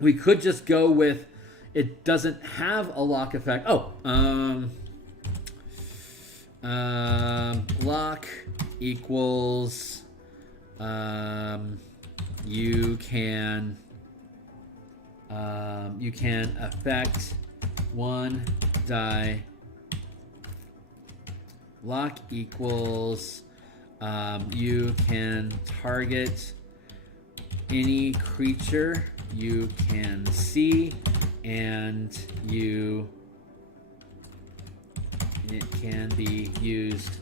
We could just go with it doesn't have a lock effect. Lock equals you can affect 1 die. Lock equals you can target any creature you can see, and it can be used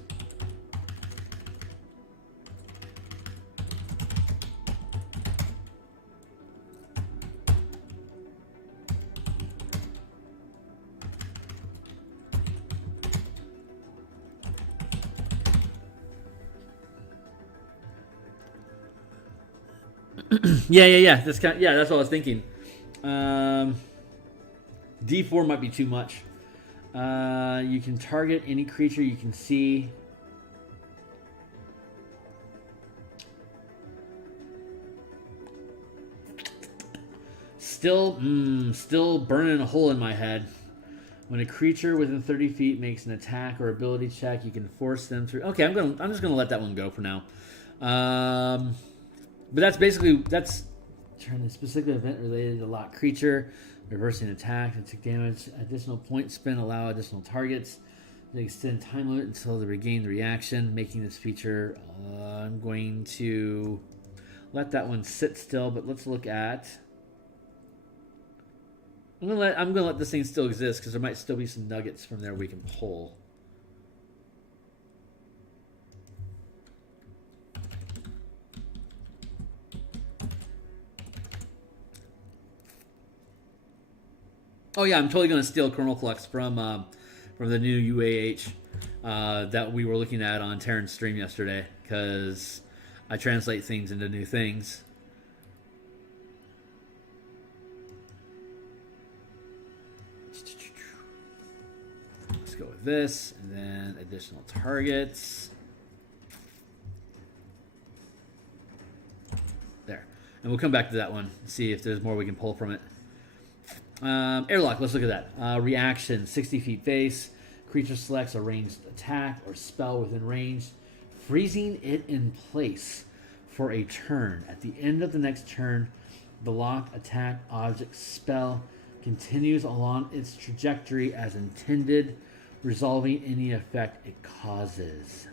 Yeah. That's what I was thinking. D4 might be too much. You can target any creature you can see. Still burning a hole in my head. When a creature within 30 feet makes an attack or ability check, you can force them through. Okay, I'm just gonna let that one go for now. But that's turn a specific event related to locked creature, reversing attack and take damage. Additional point spin allow additional targets. They extend time limit until they regain the reaction, making this feature. I'm going to let that one sit still, but let's look at. I'm gonna let this thing still exist because there might still be some nuggets from there we can pull. Oh yeah, I'm totally going to steal Kernel Flux from the new UAH that we were looking at on Terran's stream yesterday, because I translate things into new things. Let's go with this, and then additional targets. And we'll come back to that one, see if there's more we can pull from it. Airlock, let's look at that. Reaction, 60 feet face. Creature selects a ranged attack or spell within range, freezing it in place for a turn. At the end of the next turn, the locked attack object spell continues along its trajectory as intended, resolving any effect it causes.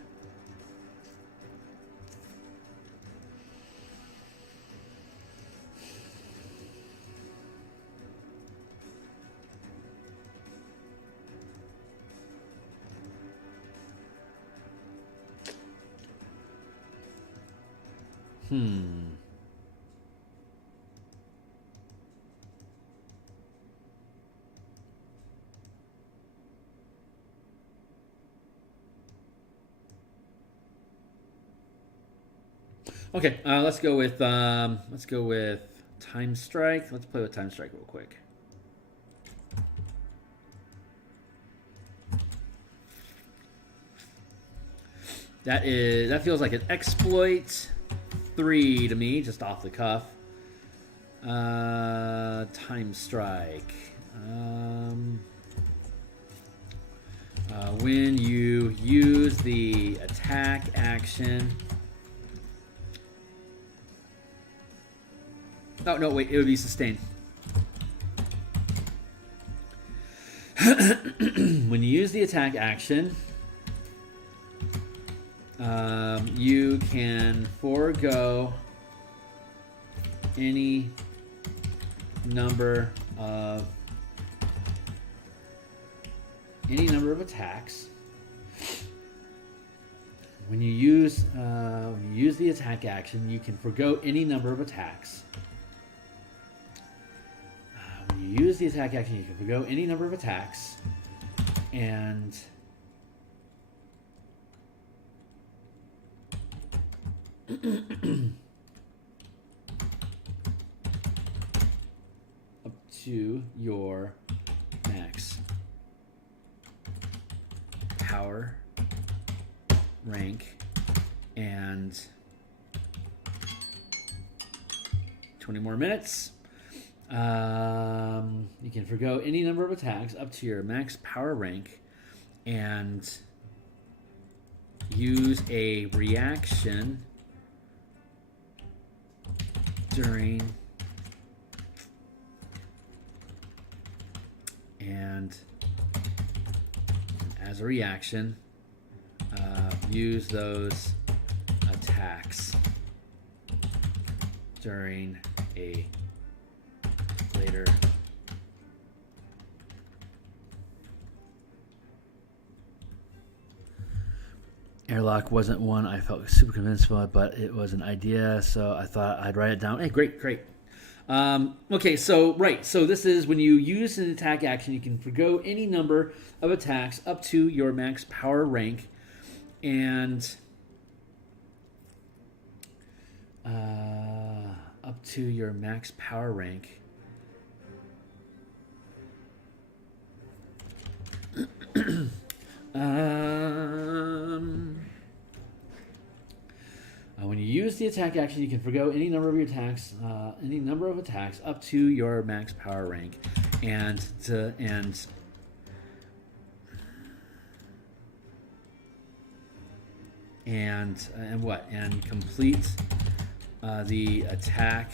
Okay, let's go with Time Strike. Let's play with Time Strike real quick. That feels like an exploit 3 to me, just off the cuff. Time Strike. When you use the attack action. Oh, no, wait, it would be sustained. When you use the attack action, you can forego any number of attacks. When you use the attack action, you can forego any number of attacks. When you use the attack action, you can forego any number of attacks, and up to your max power rank, and 20 more minutes. You can forgo any number of attacks up to your max power rank and use a reaction during and as a reaction use those attacks during a later airlock wasn't one I felt super convinced about, but it was an idea, so I thought I'd write it down. Hey, great. Okay, so this is when you use an attack action, you can forgo any number of attacks up to your max power rank, and up to your max power rank. When you use the attack action, you can forgo any number of your attacks, up to your max power rank, and complete the attack.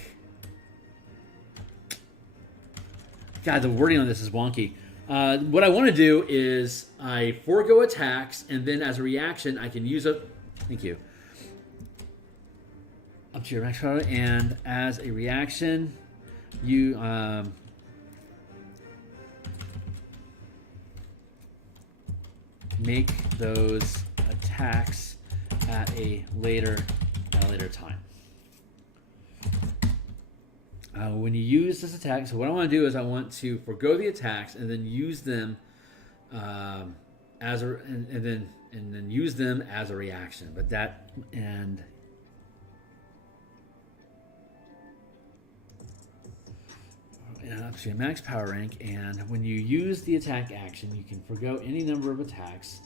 God, the wording on this is wonky. What I want to do is I forego attacks, and then as a reaction, I can use it. Thank you. Up to your max power, and as a reaction, you make those attacks at a later time. When you use this attack, so what I want to do is I want to forgo the attacks and then use them and then use them as a reaction. But that and up to your max power rank, and when you use the attack action, you can forgo any number of attacks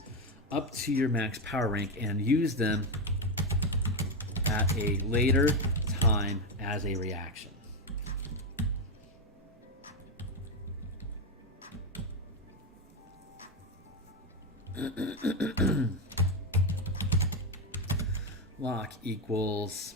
up to your max power rank and use them at a later time as a reaction. Lock equals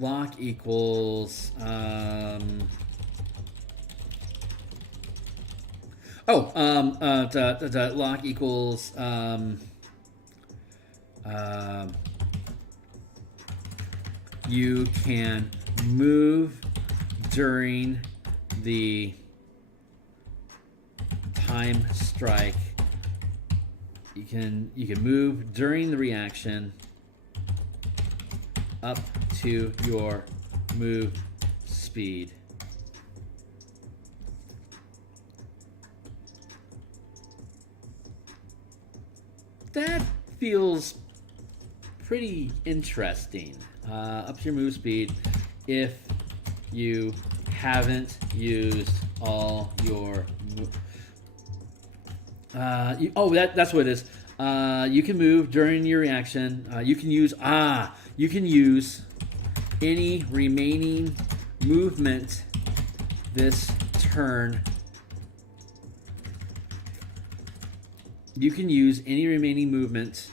lock equals lock equals you can move during the time strike. You can move during the reaction up to your move speed. That feels pretty interesting. Up to your move speed if you haven't used all your that's what it is. You can move during your reaction. You can use any remaining movement this turn. You can use any remaining movement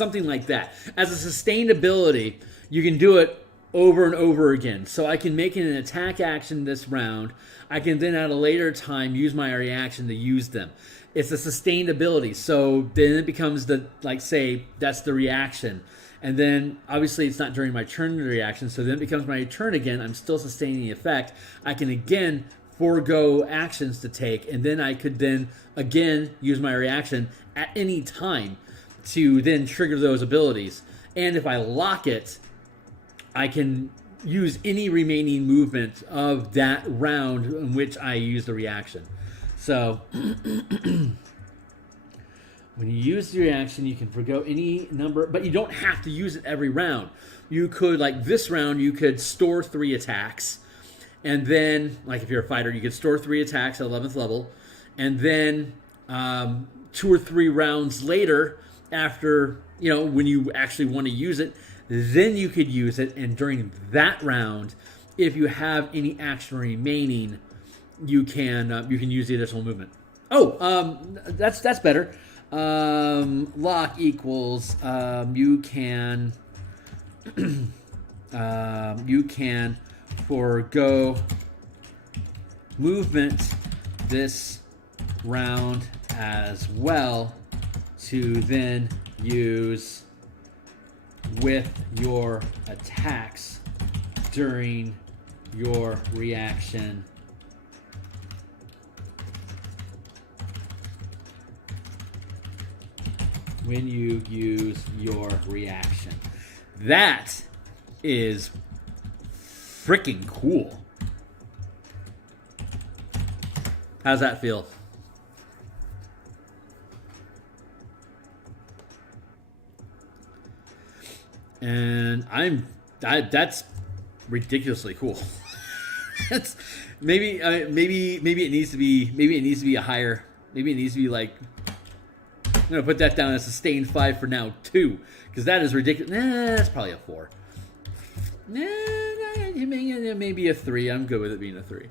something like that. As a sustained ability, you can do it over and over again. So I can make it an attack action this round. I can then at a later time use my reaction to use them. It's a sustained ability. So then it becomes say that's the reaction. And then obviously it's not during my turn the reaction. So then it becomes my turn again. I'm still sustaining the effect. I can again forego actions to take. And then I could then again use my reaction at any time to then trigger those abilities. And if I lock it, I can use any remaining movement of that round in which I use the reaction. So when you use the reaction, you can forgo any number, but you don't have to use it every round. You could, like this round, you could store 3 attacks. And then, like if you're a fighter, you could store 3 attacks at 11th level. And then 2 or 3 rounds later, after, when you actually want to use it, then you could use it. And during that round, if you have any action remaining, you can use the additional movement. That's better. Lock equals you can forego movement this round as well to then use with your attacks during your reaction. When you use your reaction. That is freaking cool. How's that feel? And that's ridiculously cool. That's maybe it needs to be a higher. Maybe it needs to be like, I'm gonna put that down as sustained 5 for now too, because that is ridiculous. That's probably a 4. Maybe a 3. I'm good with it being a 3.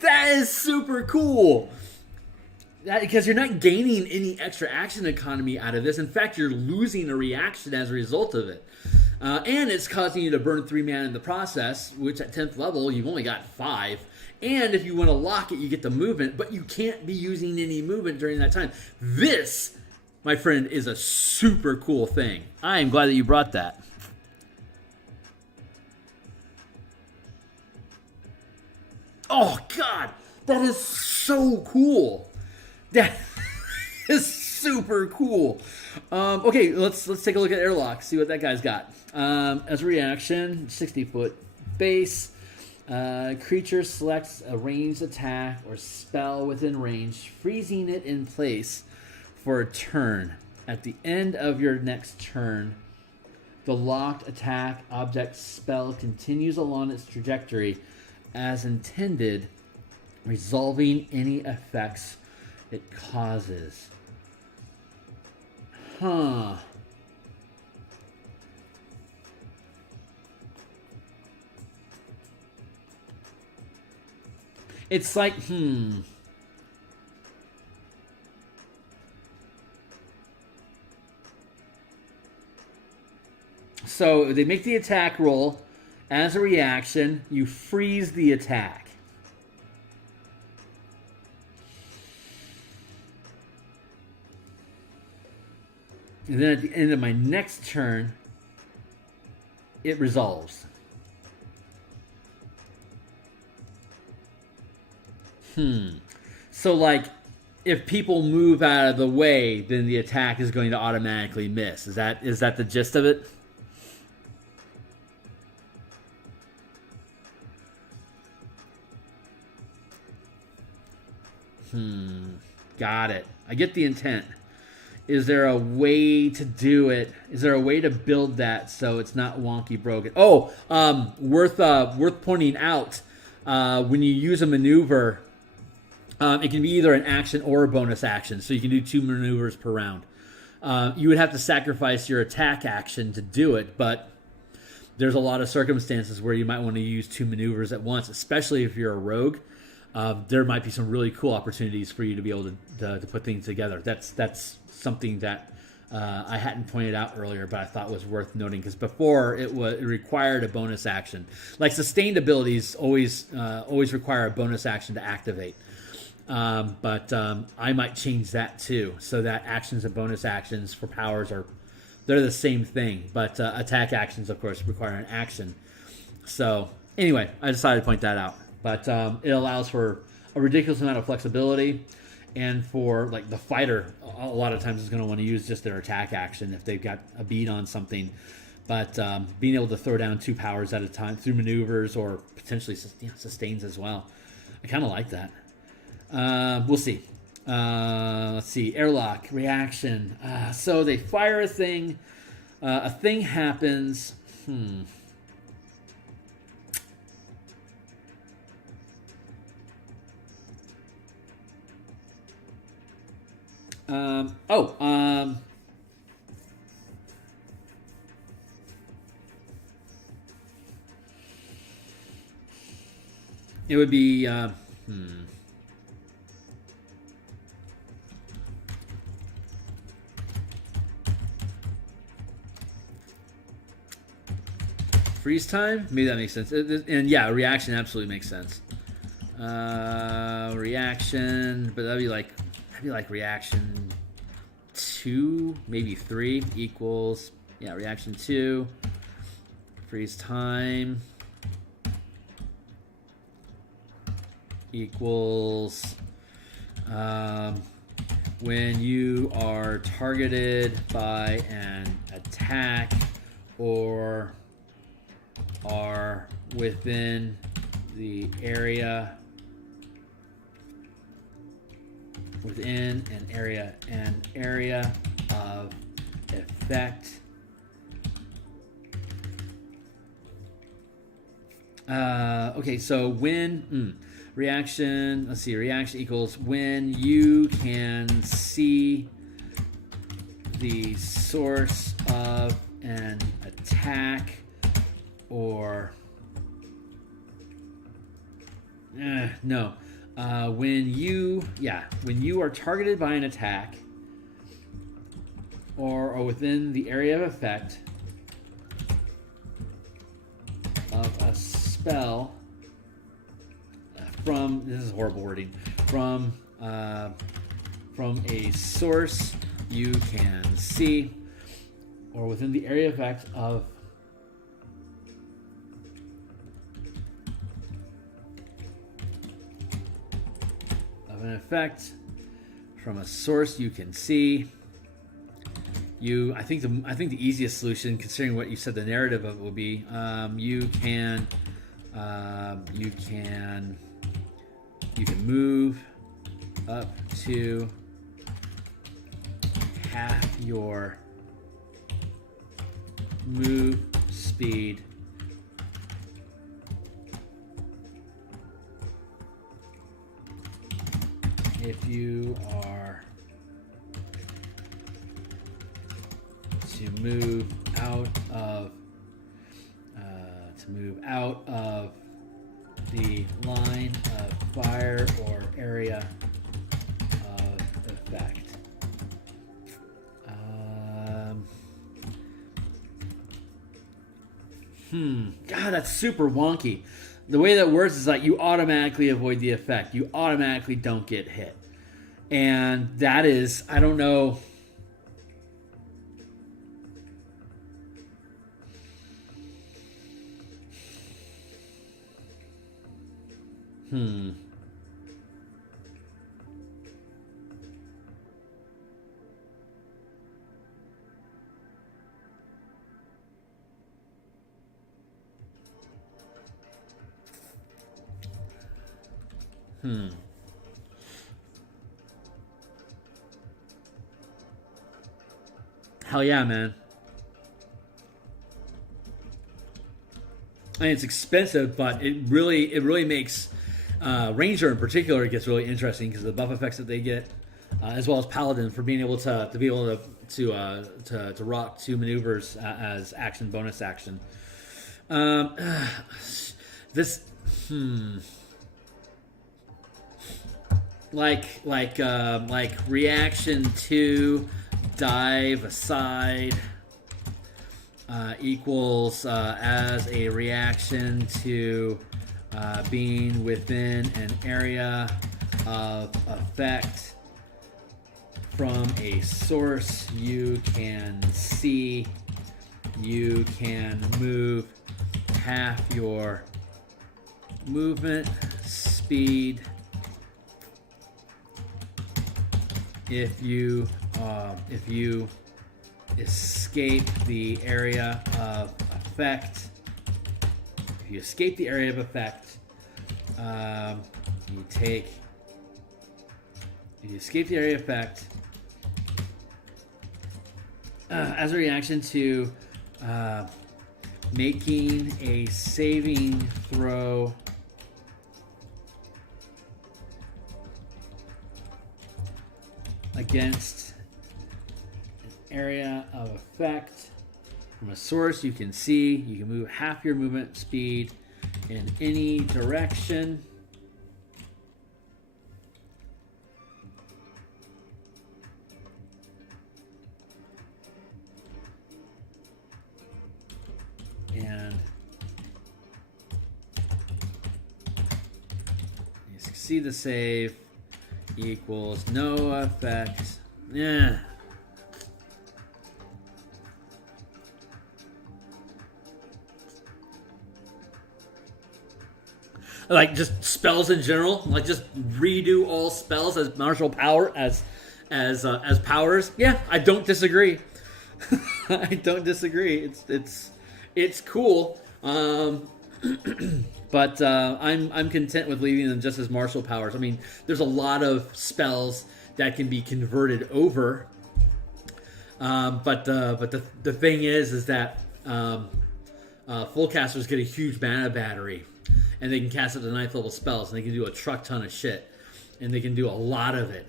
That is super cool. Because you're not gaining any extra action economy out of this. In fact, you're losing a reaction as a result of it. And it's causing you to burn 3 mana in the process, which at 10th level, you've only got 5. And if you want to lock it, you get the movement, but you can't be using any movement during that time. This, my friend, is a super cool thing. I am glad that you brought that. Oh, God, that is so cool. That is super cool. Okay, let's take a look at airlock. See what that guy's got. As a reaction, 60-foot base. Creature selects a ranged attack or spell within range, freezing it in place for a turn. At the end of your next turn, the locked attack object spell continues along its trajectory as intended, resolving any effects it causes. Huh. It's like, So they make the attack roll. As a reaction, you freeze the attack. And then at the end of my next turn, it resolves. So, like, if people move out of the way, then the attack is going to automatically miss. Is that the gist of it? Got it. I get the intent. Is there a way to do it? Is there a way to build that so it's not wonky broken? Oh, worth pointing out. When you use a maneuver, it can be either an action or a bonus action, so you can do 2 maneuvers per round. You would have to sacrifice your attack action to do it, but there's a lot of circumstances where you might want to use 2 maneuvers at once, especially if you're a rogue. There might be some really cool opportunities for you to be able to put things together. That's something that I hadn't pointed out earlier, but I thought was worth noting, because before it required a bonus action. Like sustained abilities always require a bonus action to activate. But I might change that too, so that actions and bonus actions for powers they're the same thing, but attack actions, of course, require an action. So anyway, I decided to point that out. But it allows for a ridiculous amount of flexibility, and for like the fighter, a lot of times is going to want to use just their attack action if they've got a beat on something. But being able to throw down 2 powers at a time through maneuvers or potentially sustains as well, I kind of like that. We'll see. Let's see. Airlock reaction. So they fire a thing. A thing happens. It would be freeze time. Maybe that makes sense. And yeah, reaction absolutely makes sense. Reaction, but that'd be like reaction 2, maybe 3 equals reaction 2. Freeze time equals when you are targeted by an attack or are within the area an area of effect. Okay, so when reaction, let's see, reaction equals when you can see the source of an attack or when you are targeted by an attack or are within the area of effect of a spell from, this is horrible wording, from a source you can see or within the area of effect of an effect from a source you can see. I think the easiest solution, considering what you said the narrative of it will be, you can You can move up to half your move speed if you are to move out of the line of fire or area of effect. God, that's super wonky. The way that works is like you automatically avoid the effect. You automatically don't get hit. And that is, I don't know. Hell yeah, man. And it's expensive, but it really makes Ranger in particular gets really interesting because of the buff effects that they get, as well as Paladin for being able to rock 2 maneuvers as action bonus action. Like reaction to dive aside equals as a reaction to being within an area of effect from a source you can see. You can move half your movement speed if you escape the area of effect. If you escape the area of effect, if you escape the area of effect as a reaction to making a saving throw against an area of effect from a source you can see. You can move half your movement speed in any direction. And you succeed the save equals no effect. Yeah. Like just spells in general, like just redo all spells as martial power as powers. Yeah, I don't disagree. I don't disagree. It's cool. But I'm content with leaving them just as martial powers. I mean, there's a lot of spells that can be converted over. But the thing is that full casters get a huge mana battery, and they can cast up to 9th level spells, and they can do a truck ton of shit, and they can do a lot of it.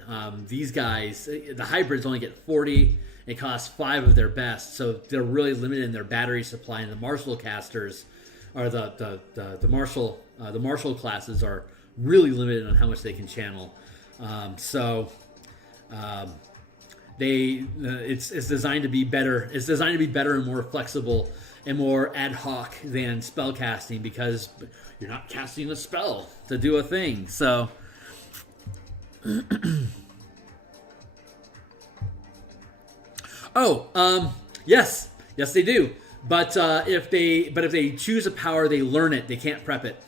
These guys, the hybrids only get 40. It costs 5 of their best, so they're really limited in their battery supply. And the martial casters, or the martial classes, are really limited on how much they can channel. It's designed to be better. It's designed to be better and more flexible and more ad hoc than spell casting, because you're not casting a spell to do a thing. So. Yes, they do. But if they choose a power, they learn it. They can't prep it.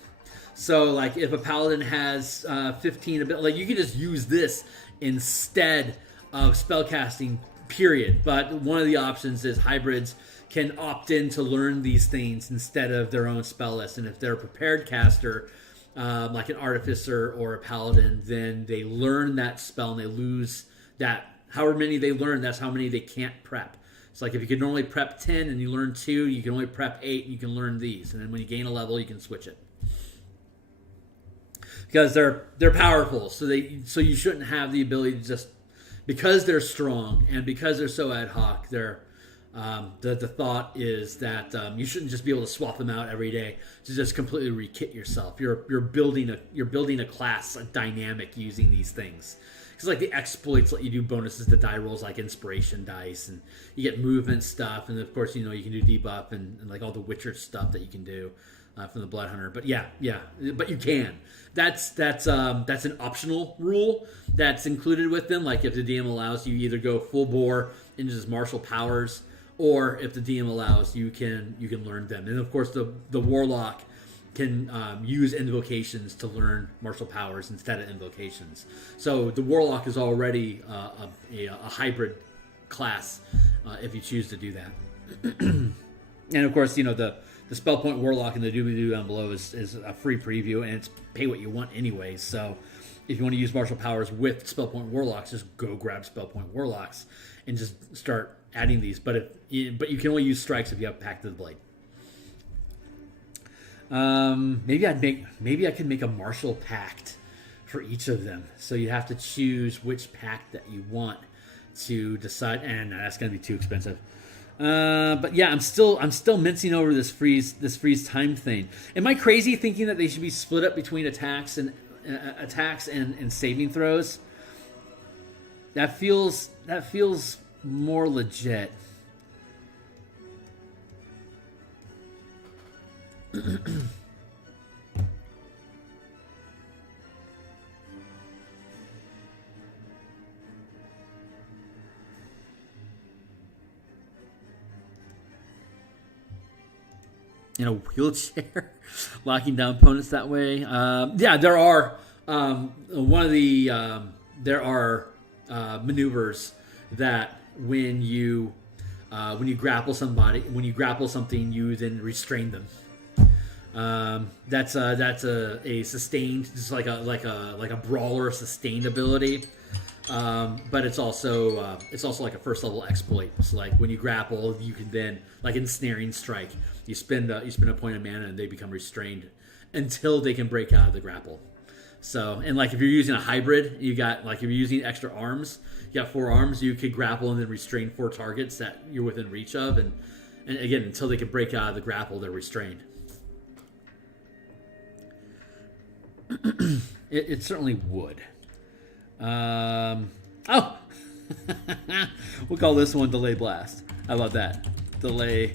So, like, if a paladin has 15 ability, like, you can just use this instead of spellcasting period. But one of the options is hybrids can opt in to learn these things instead of their own spell list. And if they're a prepared caster, like an artificer or a paladin, then they learn that spell and they lose that. However many they learn, that's how many they can't prep. It's like if you could normally prep 10 and you learn 2, you can only prep 8 and you can learn these. And then when you gain a level, you can switch it. Because they're powerful, so you shouldn't have the ability to just, because they're strong and because they're so ad hoc. The thought is that you shouldn't just be able to swap them out every day to just completely re-kit yourself. You're building a class, a dynamic using these things. Because like the exploits let you do bonuses to die rolls like inspiration dice, and you get movement stuff, and of course you can do debuff and like all the Witcher stuff that you can do from the Blood Hunter. But but you can. That's an optional rule that's included with them. Like if the DM allows, you either go full bore into just martial powers, or if the DM allows, you can learn them. And of course the warlock can use invocations to learn martial powers instead of invocations. So the warlock is already a hybrid class if you choose to do that. And of course, the spell point warlock in the doobly-doo down below is a free preview, and it's pay what you want anyway. So if you want to use martial powers with spell point warlocks, just go grab spell point warlocks and just start adding these. But you can only use strikes if you have Pact of the Blade. Maybe I could make a martial pact for each of them. So you have to choose which pact that you want to decide, and that's going to be too expensive. But yeah, I'm still mincing over this freeze time thing. Am I crazy thinking that they should be split up between attacks and saving throws? That feels more legit. In a wheelchair, locking down opponents that way. There are there are maneuvers that when you grapple something, you then restrain them. That's a sustained, just like a brawler sustained ability. But it's also like a first level exploit. So like when you grapple, you can then, like ensnaring strike, you spend a point of mana and they become restrained until they can break out of the grapple. So, and like if you're using a hybrid, if you're using extra arms, you got 4 arms, you could grapple and then restrain 4 targets that you're within reach of, and again, until they can break out of the grapple, they're restrained. It certainly would. We'll call this one Delay Blast. How about that? Delay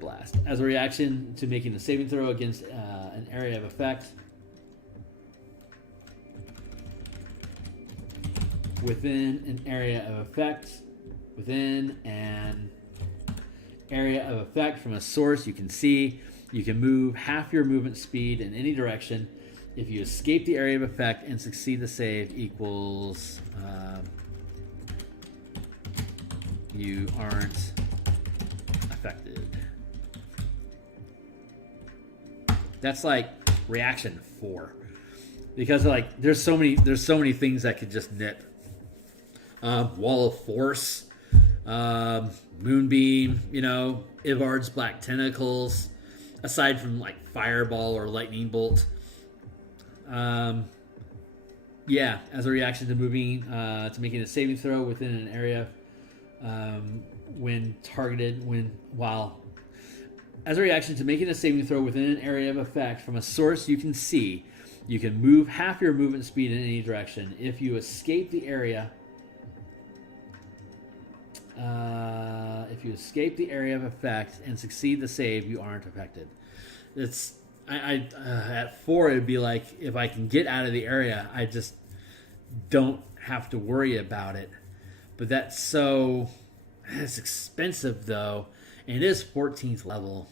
Blast. As a reaction to making a saving throw against an area of effect within an area of effect from a source you can see, you can move half your movement speed in any direction. If you escape the area of effect and succeed the save equals you aren't affected. That's like reaction 4, because like there's so many things that could just nip. Wall of Force, Moonbeam, Ivard's Black Tentacles, aside from like Fireball or Lightning Bolt. As a reaction to making a saving throw within an area as a reaction to making a saving throw within an area of effect from a source you can see, you can move half your movement speed in any direction. If you escape the area of effect and succeed the save, you aren't affected. It's at 4, it'd be like, if I can get out of the area, I just don't have to worry about it. But that's expensive though, and it is 14th level.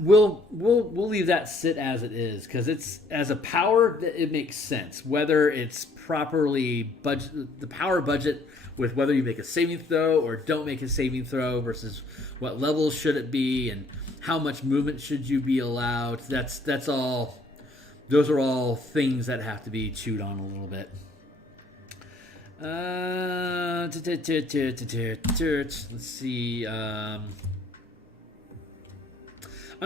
We'll leave that sit as it is, because it's, as a power, it makes sense. Whether it's properly budget the power budget with whether you make a saving throw or don't make a saving throw versus what level should it be and how much movement should you be allowed. That's all. Those are all things that have to be chewed on a little bit. Let's see. I'm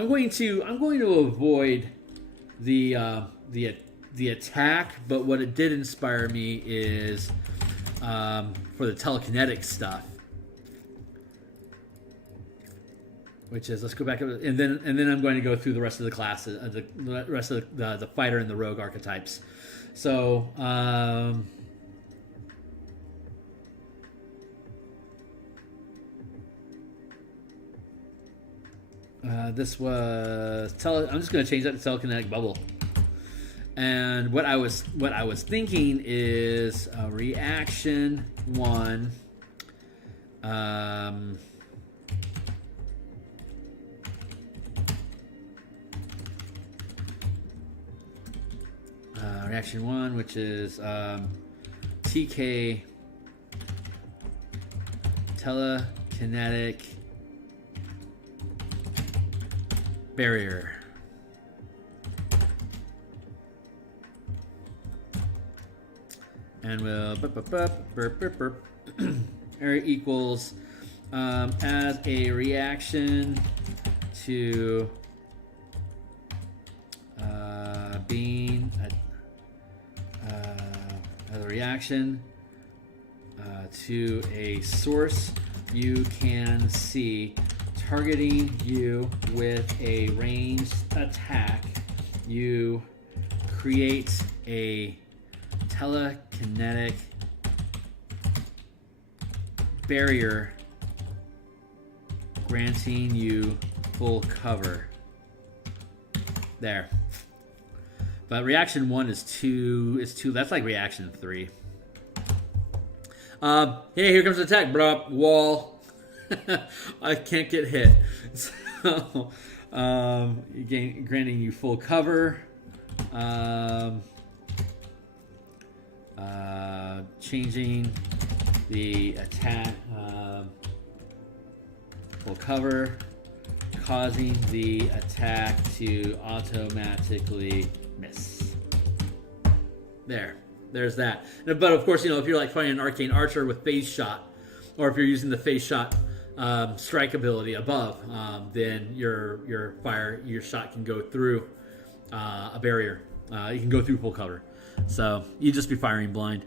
going to avoid the attack, but what it did inspire me is for the telekinetic stuff, which is, let's go back up, and then I'm going to go through the rest of the classes, the rest of the fighter and the rogue archetypes. So this was I'm just going to change that to telekinetic bubble. And what I was thinking is reaction 1. Reaction 1, which is TK telekinetic barrier. And we'll area equals as a reaction to being as a reaction to a source you can see targeting you with a ranged attack, you create a telekinetic barrier granting you full cover. There. But reaction 1 is 2. That's like reaction 3. Hey, here comes the attack, bro. Wall. I can't get hit. So, granting you full cover. Changing the attack full cover, causing the attack to automatically miss. There's that. But of course, if you're like fighting an arcane archer with phase shot, or if you're using the phase shot strike ability above, then your shot can go through a barrier. You can go through full cover. So you just be firing blind.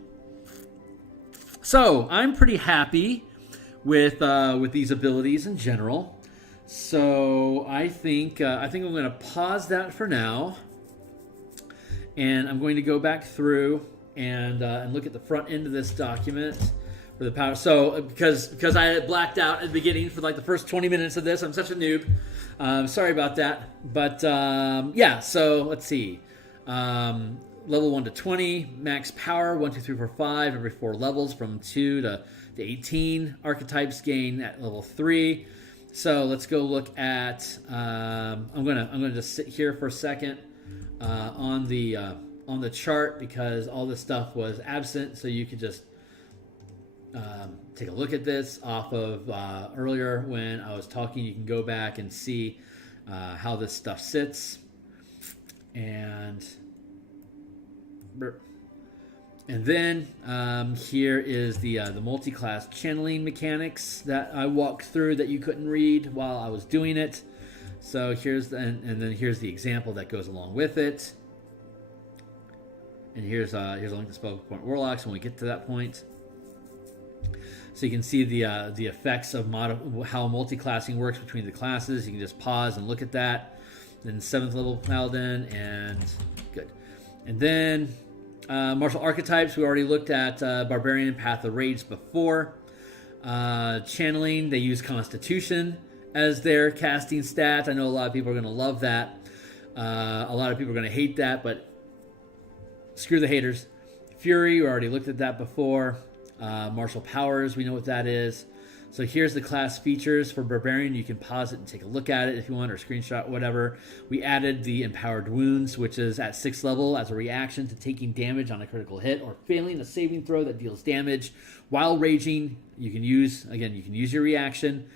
So I'm pretty happy with these abilities in general. So I think I'm going to pause that for now, and I'm going to go back through and look at the front end of this document for the power. So because I had blacked out at the beginning for like the first 20 minutes of this, I'm such a noob. Sorry about that. But yeah. So let's see. Level 1 to 20, max power 1, 2, 3, 4, 5 every 4 levels from 2 to 18. Archetypes gain at level 3. So let's go look at. I'm gonna just sit here for a second on the chart because all this stuff was absent. So you could just take a look at this off of earlier when I was talking. You can go back and see how this stuff sits. And then here is the multi-class channeling mechanics that I walked through that you couldn't read while I was doing it. So here's and then here's the example that goes along with it. And here's a link to spell point warlocks when we get to that point. So you can see the effects of how multi-classing works between the classes. You can just pause and look at that. Then 7th level paladin and good. And then martial archetypes, we already looked at Barbarian and Path of Rage before. Channeling, they use Constitution as their casting stat. I know a lot of people are going to love that. A lot of people are going to hate that, but screw the haters. Fury, we already looked at that before. Martial powers, we know what that is. So here's the class features for Barbarian. You can pause it and take a look at it if you want, or screenshot, whatever. We added the Empowered Wounds, which is at 6th level as a reaction to taking damage on a critical hit or failing a saving throw that deals damage. While raging, you can use your reaction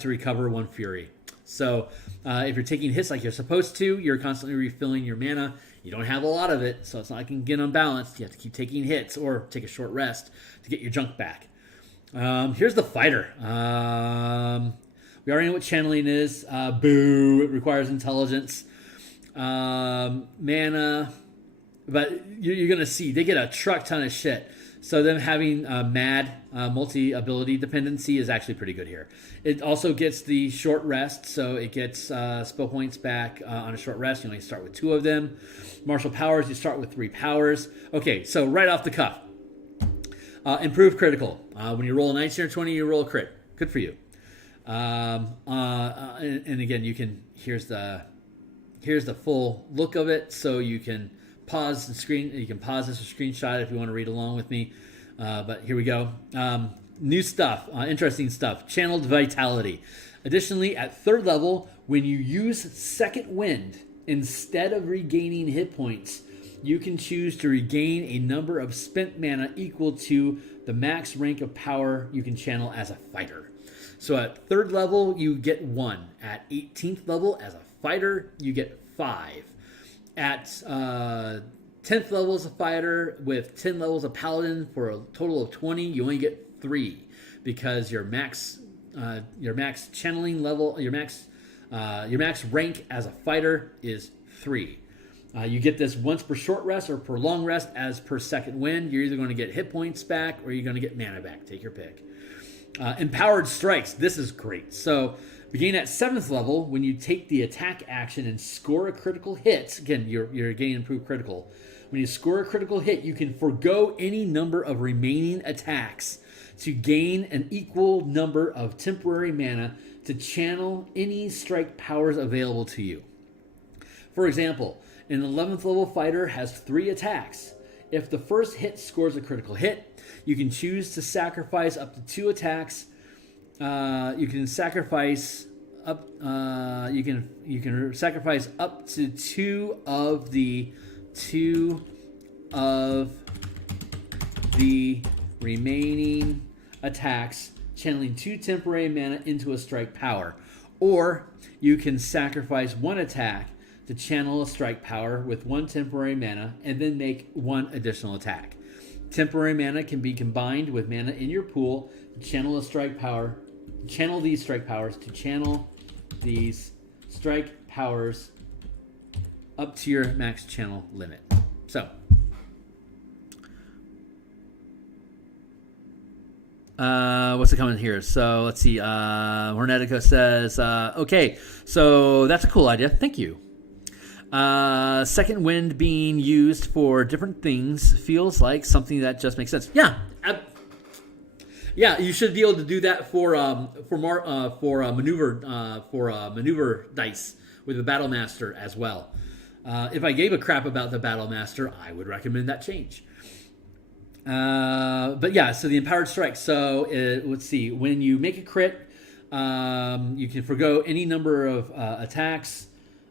to recover 1 fury. So if you're taking hits like you're supposed to, you're constantly refilling your mana. You don't have a lot of it, so it's not like you can get unbalanced. You have to keep taking hits or take a short rest to get your junk back. Here's the fighter. We already know what channeling is. Boo! It requires intelligence, mana, but you're gonna see they get a truck ton of shit. So them having mad multi-ability dependency is actually pretty good here. It also gets the short rest, so it gets spell points back on a short rest. You only start with 2 of them. Martial powers, you start with 3 powers. Okay, so right off the cuff. Improved critical. When you roll a 19 or 20, you roll a crit. Good for you. And again, you can here's the full look of it. So you can pause the screen. You can pause this or screenshot if you want to read along with me. But here we go. New stuff, interesting stuff. Channeled Vitality. Additionally, at 3rd level, when you use Second Wind instead of regaining hit points, you can choose to regain a number of spent mana equal to the max rank of power you can channel as a fighter. So at 3rd level, you get 1. At 18th level, as a fighter, you get 5. At 10th level as a fighter, with 10 levels of paladin for a total of 20, you only get 3 because your max channeling level, your max rank as a fighter is 3. You get this once per short rest or per long rest as per Second Wind. You're either going to get hit points back or you're going to get mana back. Take your pick. Empowered Strikes. This is great. So beginning at 7th level, when you take the attack action and score a critical hit, again, you're getting improved critical. When you score a critical hit, you can forgo any number of remaining attacks to gain an equal number of temporary mana to channel any strike powers available to you. For example, an 11th level fighter has 3 attacks. If the first hit scores a critical hit, you can choose to sacrifice up to 2 attacks. You can sacrifice up. You can sacrifice up to 2 of the remaining attacks, channeling 2 temporary mana into a strike power, or you can sacrifice 1 attack to channel a strike power with 1 temporary mana and then make 1 additional attack. Temporary mana can be combined with mana in your pool to channel a strike power. Channel these strike powers up to your max channel limit. So, what's the comment here? So let's see. Hornetico says, okay, so that's a cool idea. Thank you. Second Wind being used for different things feels like something that just makes sense. Yeah, you should be able to do that for maneuver dice with the Battle Master as well. If I gave a crap about the Battle Master, I would recommend that change. But yeah, so the Empowered Strike. So let's see. When you make a crit, you can forgo any number of attacks.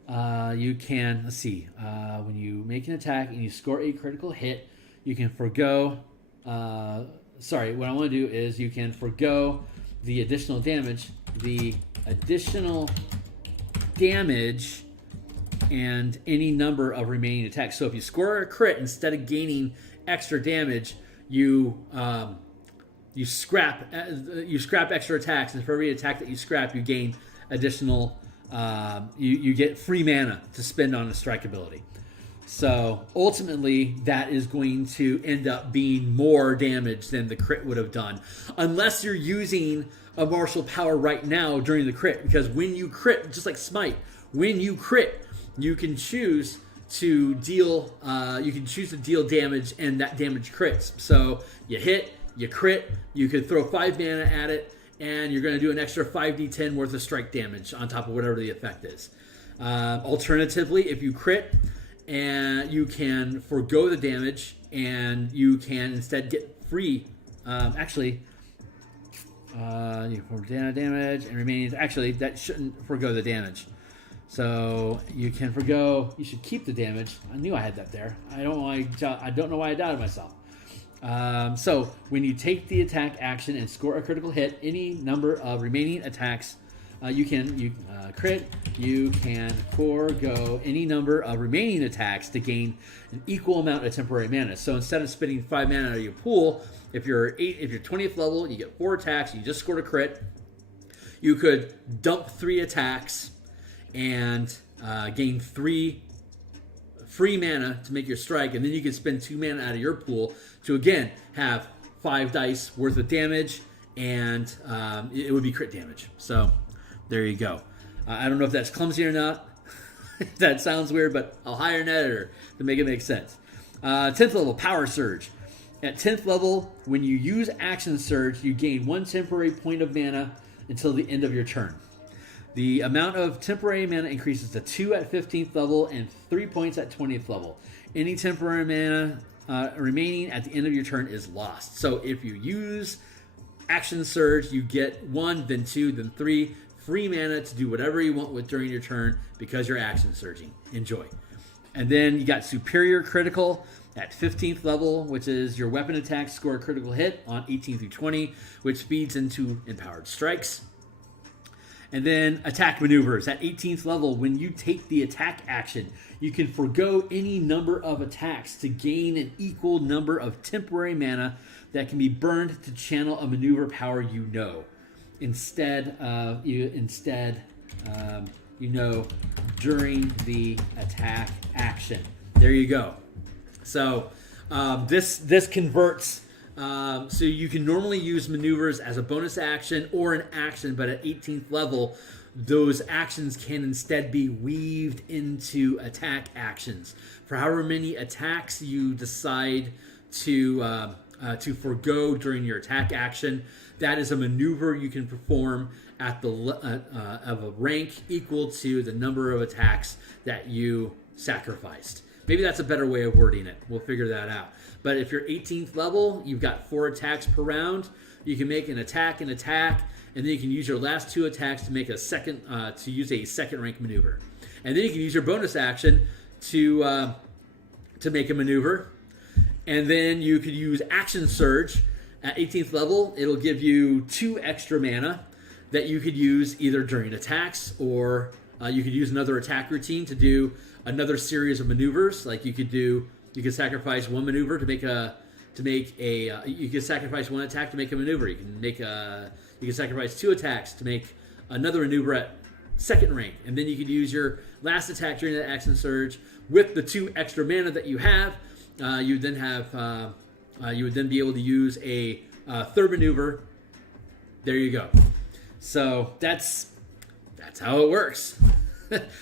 You can, let's see, when you make an attack and you score a critical hit, you can forgo, what I want to do is you can forgo the additional damage and any number of remaining attacks. So if you score a crit, instead of gaining extra damage, you scrap extra attacks, and for every attack that you scrap, you gain additional. You get free mana to spend on a strike ability. So ultimately, that is going to end up being more damage than the crit would have done, unless you're using a martial power right now during the crit. Because when you crit, just like Smite, when you crit, you can choose to deal. Damage, and that damage crits. So you hit, you crit, you could throw 5 mana at it, and you're going to do an extra 5d10 worth of strike damage on top of whatever the effect is. Alternatively, if you crit, and you can forgo the damage, and you can instead get free. You perform damage and remaining. Actually, that shouldn't forgo the damage. So you can forgo. You should keep the damage. I knew I had that there. I don't know why I doubted myself. So when you take the attack action and score a critical hit, any number of remaining attacks, you can crit. You can forego any number of remaining attacks to gain an equal amount of temporary mana. So instead of spending 5 mana out of your pool, if you're 20th level, you get 4 attacks. You just scored a crit. You could dump 3 attacks and gain 3 free mana to make your strike, and then you can spend 2 mana out of your pool to again have 5 dice worth of damage, and it would be crit damage. So there you go. I don't know if that's clumsy or not. That sounds weird, but I'll hire an editor to make it make sense. 10th level, Power Surge. At 10th level, when you use Action Surge, you gain 1 temporary point of mana until the end of your turn. The amount of temporary mana increases to 2 at 15th level and 3 points at 20th level. Any temporary mana remaining at the end of your turn is lost. So if you use Action Surge, you get 1, then 2, then 3 free mana to do whatever you want with during your turn because you're Action Surging. Enjoy. And then you got Superior Critical at 15th level, which is your weapon attacks score a critical hit on 18 through 20, which feeds into Empowered Strikes. And then Attack Maneuvers. At 18th level, when you take the attack action, you can forego any number of attacks to gain an equal number of temporary mana that can be burned to channel a maneuver power you know. During the attack action. There you go. So this converts. So you can normally use maneuvers as a bonus action or an action, but at 18th level, those actions can instead be weaved into attack actions. For however many attacks you decide to forgo during your attack action, that is a maneuver you can perform at the of a rank equal to the number of attacks that you sacrificed. Maybe that's a better way of wording it. We'll figure that out. But if you're 18th level, you've got 4 attacks per round. You can make an attack, and then you can use your last 2 attacks to make a second rank maneuver. And then you can use your bonus action to make a maneuver. And then you could use Action Surge at 18th level. It'll give you 2 extra mana that you could use either during attacks or you could use another attack routine to do another series of maneuvers. Like you could sacrifice 1 maneuver you could sacrifice 1 attack to make a maneuver. You can sacrifice 2 attacks to make another maneuver at second rank, and then you could use your last attack during that Action Surge with the 2 extra mana that you have. You would then be able to use a third maneuver. There you go. So that's how it works.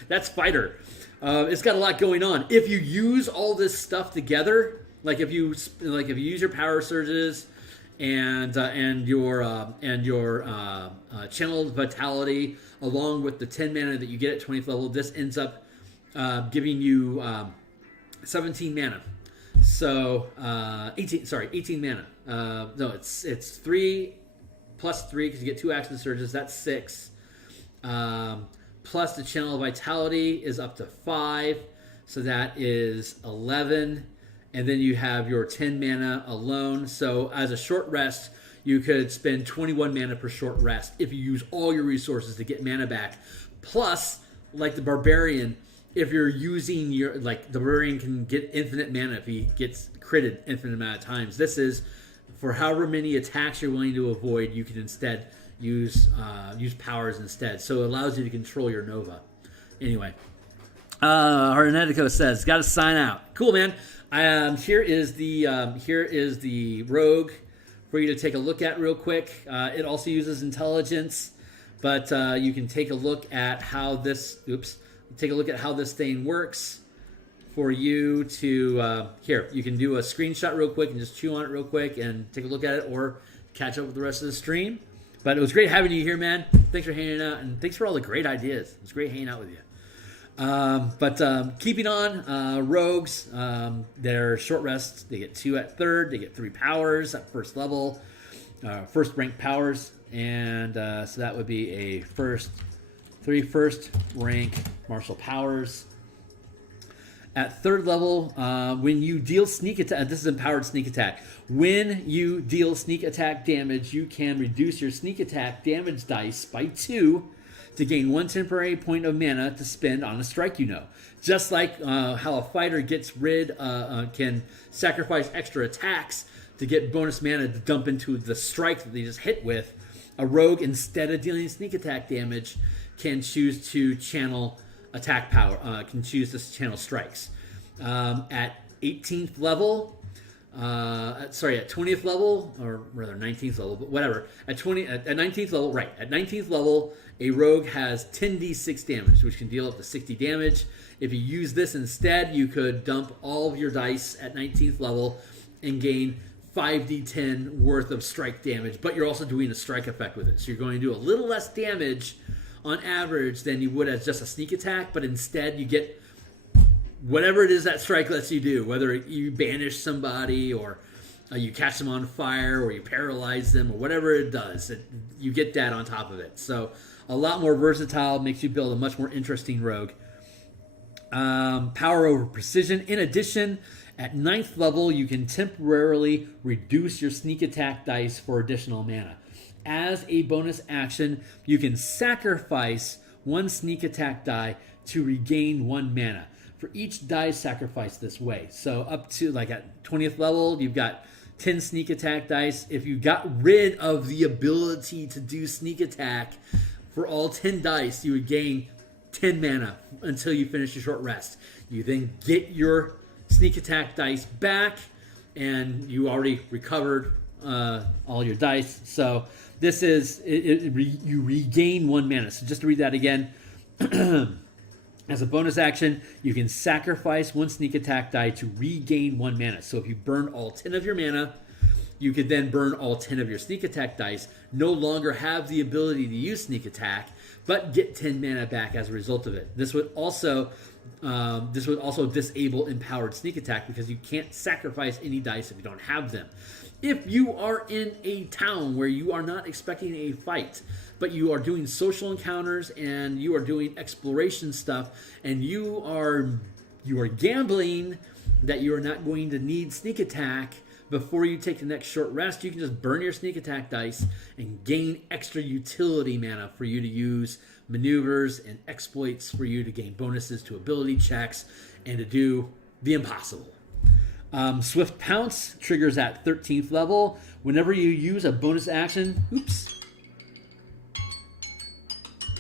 That's Fighter. It's got a lot going on. If you use all this stuff together, like if you use your Power Surges and your Channeled Vitality along with the 10 mana that you get at 20th level, this ends up giving you 17 mana. So 18 mana. No, it's 3 plus 3 because you get 2 Action Surges. That's 6. Plus the Channel of Vitality is up to 5, so that is 11. And then you have your 10 mana alone. So as a short rest, you could spend 21 mana per short rest if you use all your resources to get mana back. Plus, like the Barbarian, if you're using the Barbarian can get infinite mana if he gets critted infinite amount of times. This is for however many attacks you're willing to avoid, you can instead use powers instead. So it allows you to control your Nova. Anyway, Harnetico says, got to sign out. Cool, man. Here is the rogue for you to take a look at real quick. It also uses intelligence, but you can take a look at how this thing works for you to here. You can do a screenshot real quick and just chew on it real quick and take a look at it, or catch up with the rest of the stream. But it was great having you here, man. Thanks for hanging out, and thanks for all the great ideas. It was great hanging out with you. But keeping on, rogues, they're short rests. They get 2 at third. They get 3 powers at first level, first rank powers. And so that would be a three first rank martial powers. At third level, when you deal sneak attack, this is empowered sneak attack. When you deal sneak attack damage, you can reduce your sneak attack damage dice by 2 to gain 1 temporary point of mana to spend on a strike you know. Just like how a fighter can sacrifice extra attacks to get bonus mana to dump into the strike that they just hit with, a rogue, instead of dealing sneak attack damage, can choose to channel attack power, can choose to channel strikes. At 18th level, at 20th level, or rather 19th level, but whatever. At 19th level, right? At 19th level, a rogue has 10d6 damage, which can deal up to 60 damage. If you use this instead, you could dump all of your dice at 19th level and gain 5d10 worth of strike damage, but you're also doing a strike effect with it. So you're going to do a little less damage on average than you would as just a sneak attack, but instead you get whatever it is that strike lets you do, whether you banish somebody or you catch them on fire or you paralyze them or whatever it does. You get that on top of it. So a lot more versatile, makes you build a much more interesting rogue. Power over precision. In addition, at 9th level, you can temporarily reduce your sneak attack dice for additional mana. As a bonus action, you can sacrifice 1 sneak attack die to regain 1 mana. For each die sacrificed this way. So up to like at 20th level, you've got 10 sneak attack dice. If you got rid of the ability to do sneak attack for all 10 dice, you would gain 10 mana until you finish your short rest. You then get your sneak attack dice back, and you already recovered all your dice. So this is, you regain 1 mana. So just to read that again, as a bonus action, you can sacrifice 1 sneak attack die to regain 1 mana. So if you burn all 10 of your mana, you could then burn all 10 of your sneak attack dice, no longer have the ability to use sneak attack, but get 10 mana back as a result of it. This would also disable empowered sneak attack because you can't sacrifice any dice if you don't have them. If you are in a town where you are not expecting a fight, but you are doing social encounters and you are doing exploration stuff, and you are gambling that you are not going to need sneak attack before you take the next short rest, you can just burn your sneak attack dice and gain extra utility mana for you to use maneuvers and exploits for you to gain bonuses to ability checks and to do the impossible. Swift Pounce triggers at 13th level. Whenever you use a bonus action,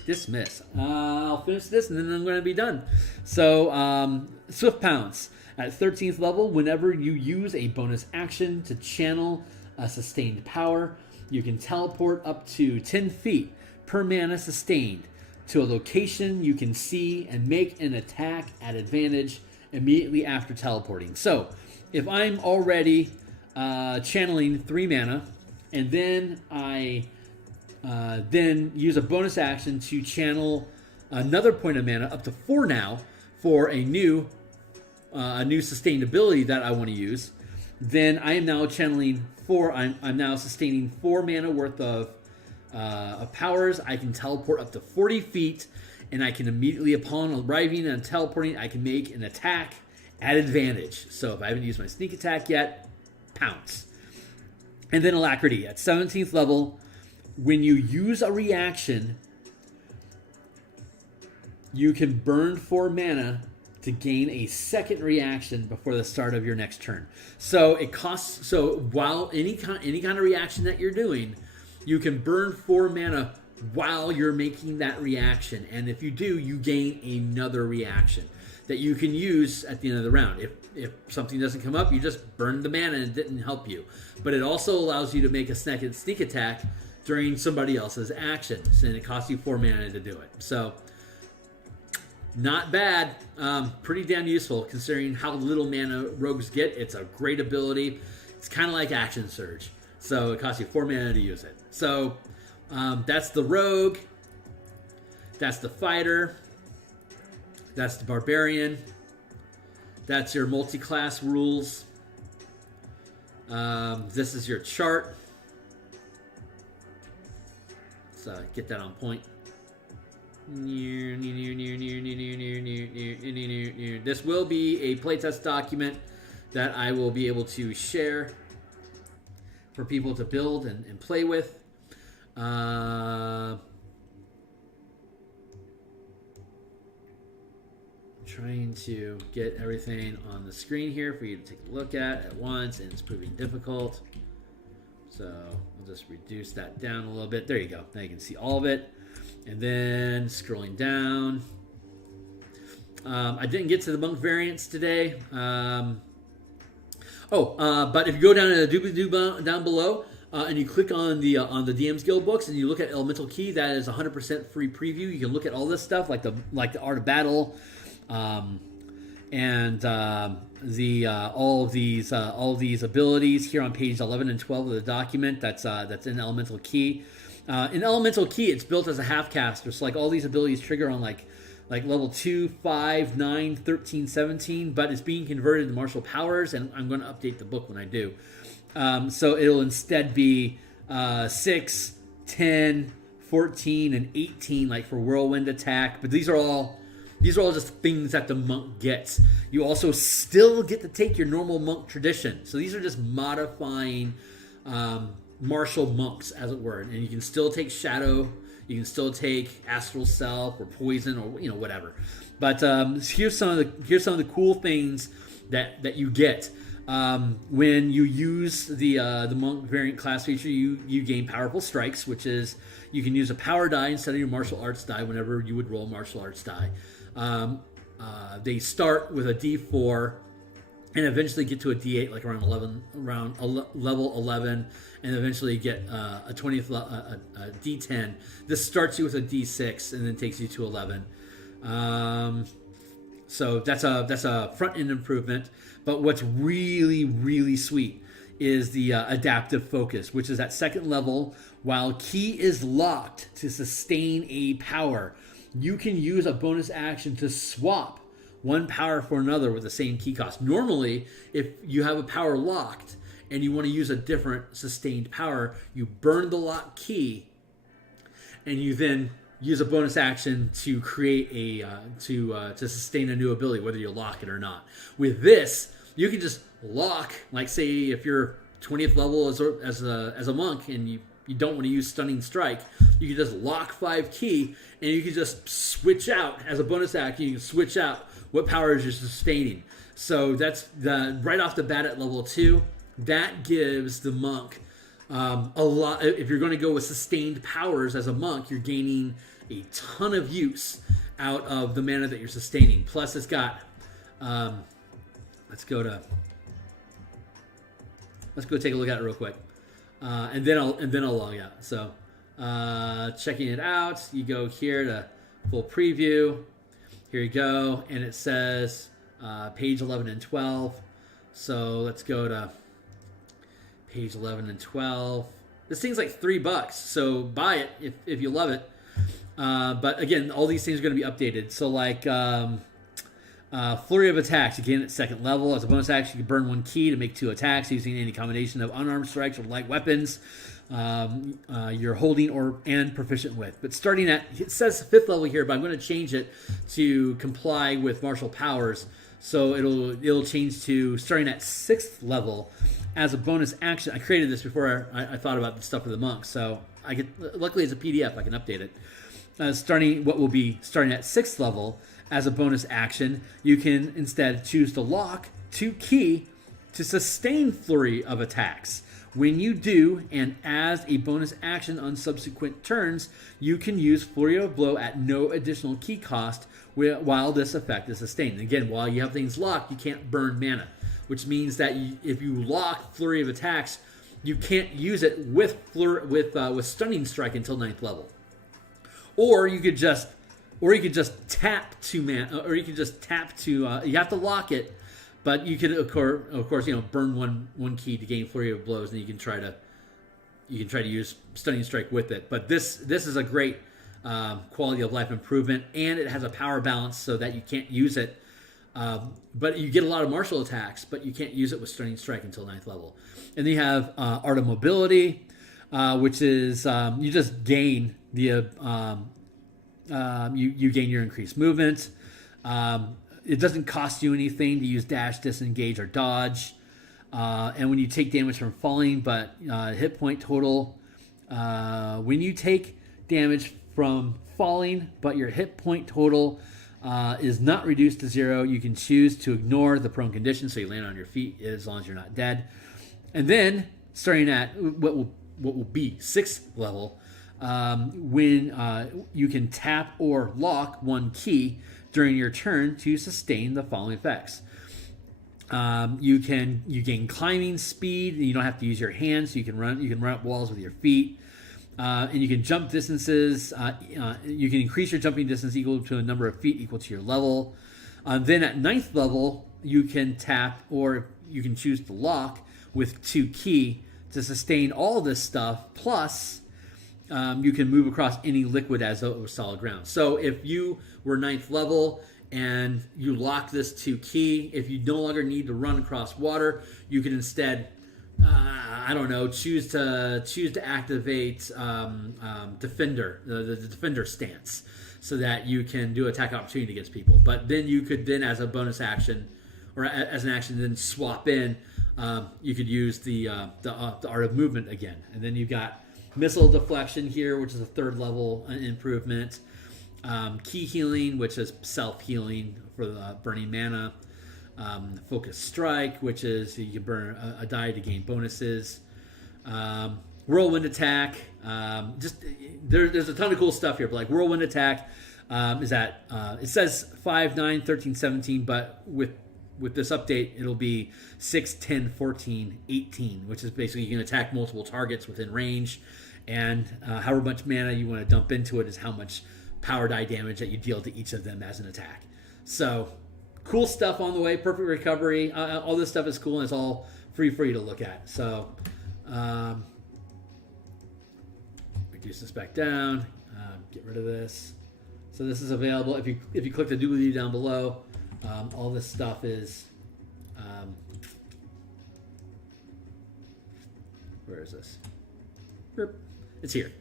dismiss. I'll finish this and then I'm going to be done. So, Swift Pounce. At 13th level, whenever you use a bonus action to channel a sustained power, you can teleport up to 10 feet per mana sustained to a location you can see and make an attack at advantage immediately after teleporting. So, if I'm already channeling 3 mana, and then I then use a bonus action to channel another point of mana, up to 4 now, for a new sustained ability that I want to use, then I am now channeling 4. I'm now sustaining 4 mana worth of powers. I can teleport up to 40 feet, and I can immediately, upon arriving and teleporting, I can make an attack at advantage. So if I haven't used my sneak attack yet, pounce. And then Alacrity. At 17th level, when you use a reaction, you can burn 4 mana to gain a second reaction before the start of your next turn. So it costs. So while any kind of reaction that you're doing, you can burn 4 mana while you're making that reaction, and if you do, you gain another reaction that you can use at the end of the round. If something doesn't come up, you just burn the mana and it didn't help you. But it also allows you to make a second sneak attack during somebody else's actions, and it costs you 4 mana to do it. So not bad. Pretty damn useful considering how little mana rogues get. It's a great ability. It's kind of like Action Surge. So it costs you 4 mana to use it. So that's the rogue. That's the fighter. That's the barbarian. That's your multi-class rules. This is your chart. Let's get that on point. This will be a playtest document that I will be able to share for people to build and play with. Trying to get everything on the screen here for you to take a look at once, and it's proving difficult. So I'll just reduce that down a little bit. There you go. Now you can see all of it. And then scrolling down. I didn't get to the monk variants today. But if you go down to the doobly-doo down below and you click on the DMsGuild books and you look at Elemental Key, that is 100% free preview. You can look at all this stuff like the Art of Battle, and all of these abilities here on page 11 and 12 of the document. That's in Elemental Key. In Elemental Key, it's built as a half caster, so like all these abilities trigger on like level 2, 5, 9, 13, 17, but it's being converted to martial powers, and I'm going to update the book when I do. So it'll instead be 6, 10, 14, and 18, like for whirlwind attack. But these are all just things that the monk gets. You also still get to take your normal monk tradition. So these are just modifying martial monks, as it were. And you can still take shadow. You can still take astral self or poison or whatever. But here's some of the cool things that you get. When you use the monk variant class feature, you gain powerful strikes, which is you can use a power die instead of your martial arts die whenever you would roll martial arts die. They start with a D4 and eventually get to a D8 like around level 11, and eventually get a 20th a D10. This starts you with a D6 and then takes you to 11. So that's a front end improvement. But what's really, really sweet is the adaptive focus, which is at second level. While key is locked to sustain a power, you can use a bonus action to swap one power for another with the same key cost. Normally, if you have a power locked and you want to use a different sustained power, you burn the lock key and you then use a bonus action to create to sustain a new ability, whether you lock it or not. With this, you can just lock, like say if you're 20th level as a monk and you don't want to use Stunning Strike, you can just lock 5 key and you can just switch out as a bonus action. You can switch out what powers you're sustaining. So that's right off the bat at level 2. That gives the monk a lot. If you're going to go with sustained powers as a monk, you're gaining a ton of use out of the mana that you're sustaining. Plus, it's got. Let's go take a look at it real quick, and then I'll log out. So, checking it out, you go here to full preview. Here you go, and it says page 11 and 12. So let's go to page 11 and 12. This thing's like $3, so buy it if you love it. But again, all these things are going to be updated. So like Flurry of Attacks, again at second level. As a bonus action, you can burn 1 key to make 2 attacks using any combination of unarmed strikes or light weapons you're holding and proficient with. But starting at, it says 5th level here, but I'm going to change it to comply with martial powers. So it'll change to starting at 6th level as a bonus action. I created this before I thought about the stuff for the monks, so luckily it's a PDF, I can update it. What will be starting at 6th level as a bonus action, you can instead choose to lock 2 key to sustain Flurry of Attacks. When you do, and as a bonus action on subsequent turns, you can use Flurry of Blow at no additional key cost while this effect is sustained. Again, while you have things locked, you can't burn mana, which means that if you lock Flurry of Attacks, you can't use it with Stunning Strike until 9th level. Or you could just tap 2 mana, or you could just tap to. You have to lock it, but you could of course burn one key to gain Flurry of Blows, and you can try to use Stunning Strike with it. But this is a great quality of life improvement, and it has a power balance so that you can't use it. But you get a lot of martial attacks, but you can't use it with Stunning Strike until 9th level. And then you have Art of Mobility, which is you just gain you gain your increased movement. It doesn't cost you anything to use dash, disengage, or dodge. And when you take damage from falling, but hit point total, when you take damage from falling, but your hit point total is not reduced to 0, you can choose to ignore the prone condition, so you land on your feet as long as you're not dead. And then, starting at what will be 6th level, when you can tap or lock one key during your turn to sustain the following effects. You gain climbing speed. You don't have to use your hands. So you can run up walls with your feet, and you can jump distances. You can increase your jumping distance equal to a number of feet equal to your level. Then at 9th level, you can tap or you can choose to lock with 2 key to sustain all this stuff. Plus, you can move across any liquid as though it was solid ground. So if you were 9th level and you lock this 2 key, if you no longer need to run across water, you can instead, choose to activate Defender, the Defender stance, so that you can do attack opportunity against people. But then you could as a bonus action, or as an action, then swap in. You could use the Art of Movement again, and then you've got Missile Deflection here, which is a 3rd level improvement. Key Healing, which is self-healing for the burning mana. Focus Strike, which is you can burn a die to gain bonuses. Whirlwind Attack. There's a ton of cool stuff here, but like Whirlwind Attack is at, it says 5, 9, 13, 17, but with this update, it'll be 6, 10, 14, 18, which is basically you can attack multiple targets within range, and however much mana you want to dump into it is how much power die damage that you deal to each of them as an attack. So, cool stuff on the way. Perfect recovery. All this stuff is cool, and it's all free for you to look at. So, reduce this back down. Get rid of this. So this is available. If you click the doobly down below, all this stuff is. Where is this? It's here.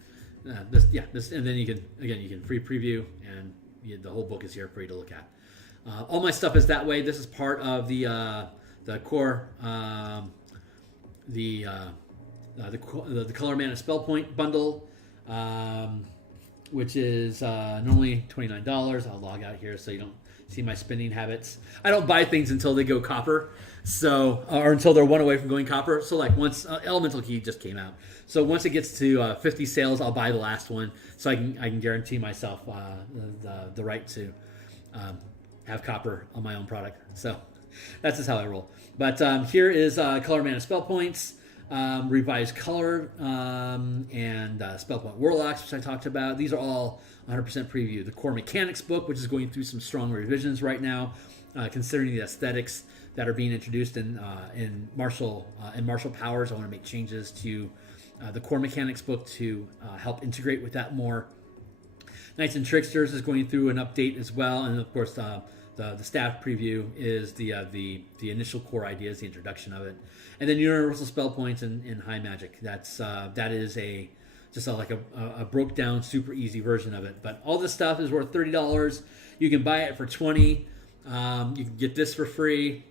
This, and then you can free preview, and the whole book is here for you to look at. All my stuff is that way. This is part of the core, the Color Mana Spell Point bundle, which is normally $29. I'll log out here so you don't see my spending habits. I don't buy things until they go copper, or until they're one away from going copper. So like once Elemental Key just came out, so once it gets to 50 sales, I'll buy the last one, so I can guarantee myself the right to have copper on my own product. So that's just how I roll. But here is Color Mana Spell Points, Revised Color, and Spell Point Warlocks, which I talked about. These are all 100% preview. The Core Mechanics book, which is going through some strong revisions right now, considering the aesthetics that are being introduced in martial powers. I want to make changes to the Core Mechanics book to help integrate with that more. Knights and Tricksters is going through an update as well, and of course the staff preview is the initial core ideas, the introduction of it, and then Universal Spell Points and High Magic. That is a broke down, super easy version of it. But all this stuff is worth $30. You can buy it for $20. You can get this for free.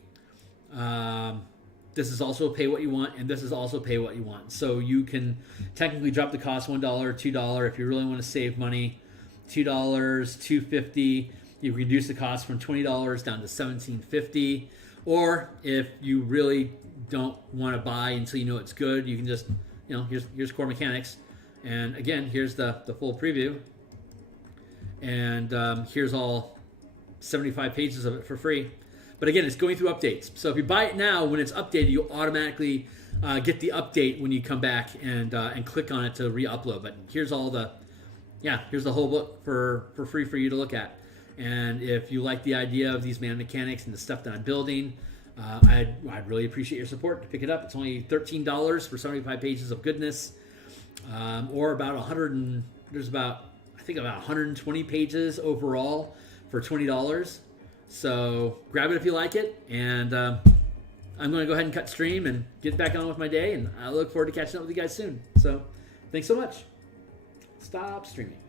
This is also pay what you want, and this is also pay what you want. So you can technically drop the cost $1, $2 if you really want to save money. $2, $2.50. You reduce the cost from $20 down to $17.50. Or if you really don't want to buy until you know it's good, you can just, here's Core Mechanics. And again, here's the full preview. And here's all 75 pages of it for free. But again, it's going through updates. So if you buy it now, when it's updated, you'll automatically get the update when you come back and click on it to re-upload. But here's here's the whole book for free for you to look at. And if you like the idea of these mana mechanics and the stuff that I'm building, I'd really appreciate your support to pick it up. It's only $13 for 75 pages of goodness, or about 100. There's about 120 pages overall for $20. So grab it if you like it, and I'm going to go ahead and cut stream and get back on with my day, and I look forward to catching up with you guys soon. So thanks so much. stop streaming.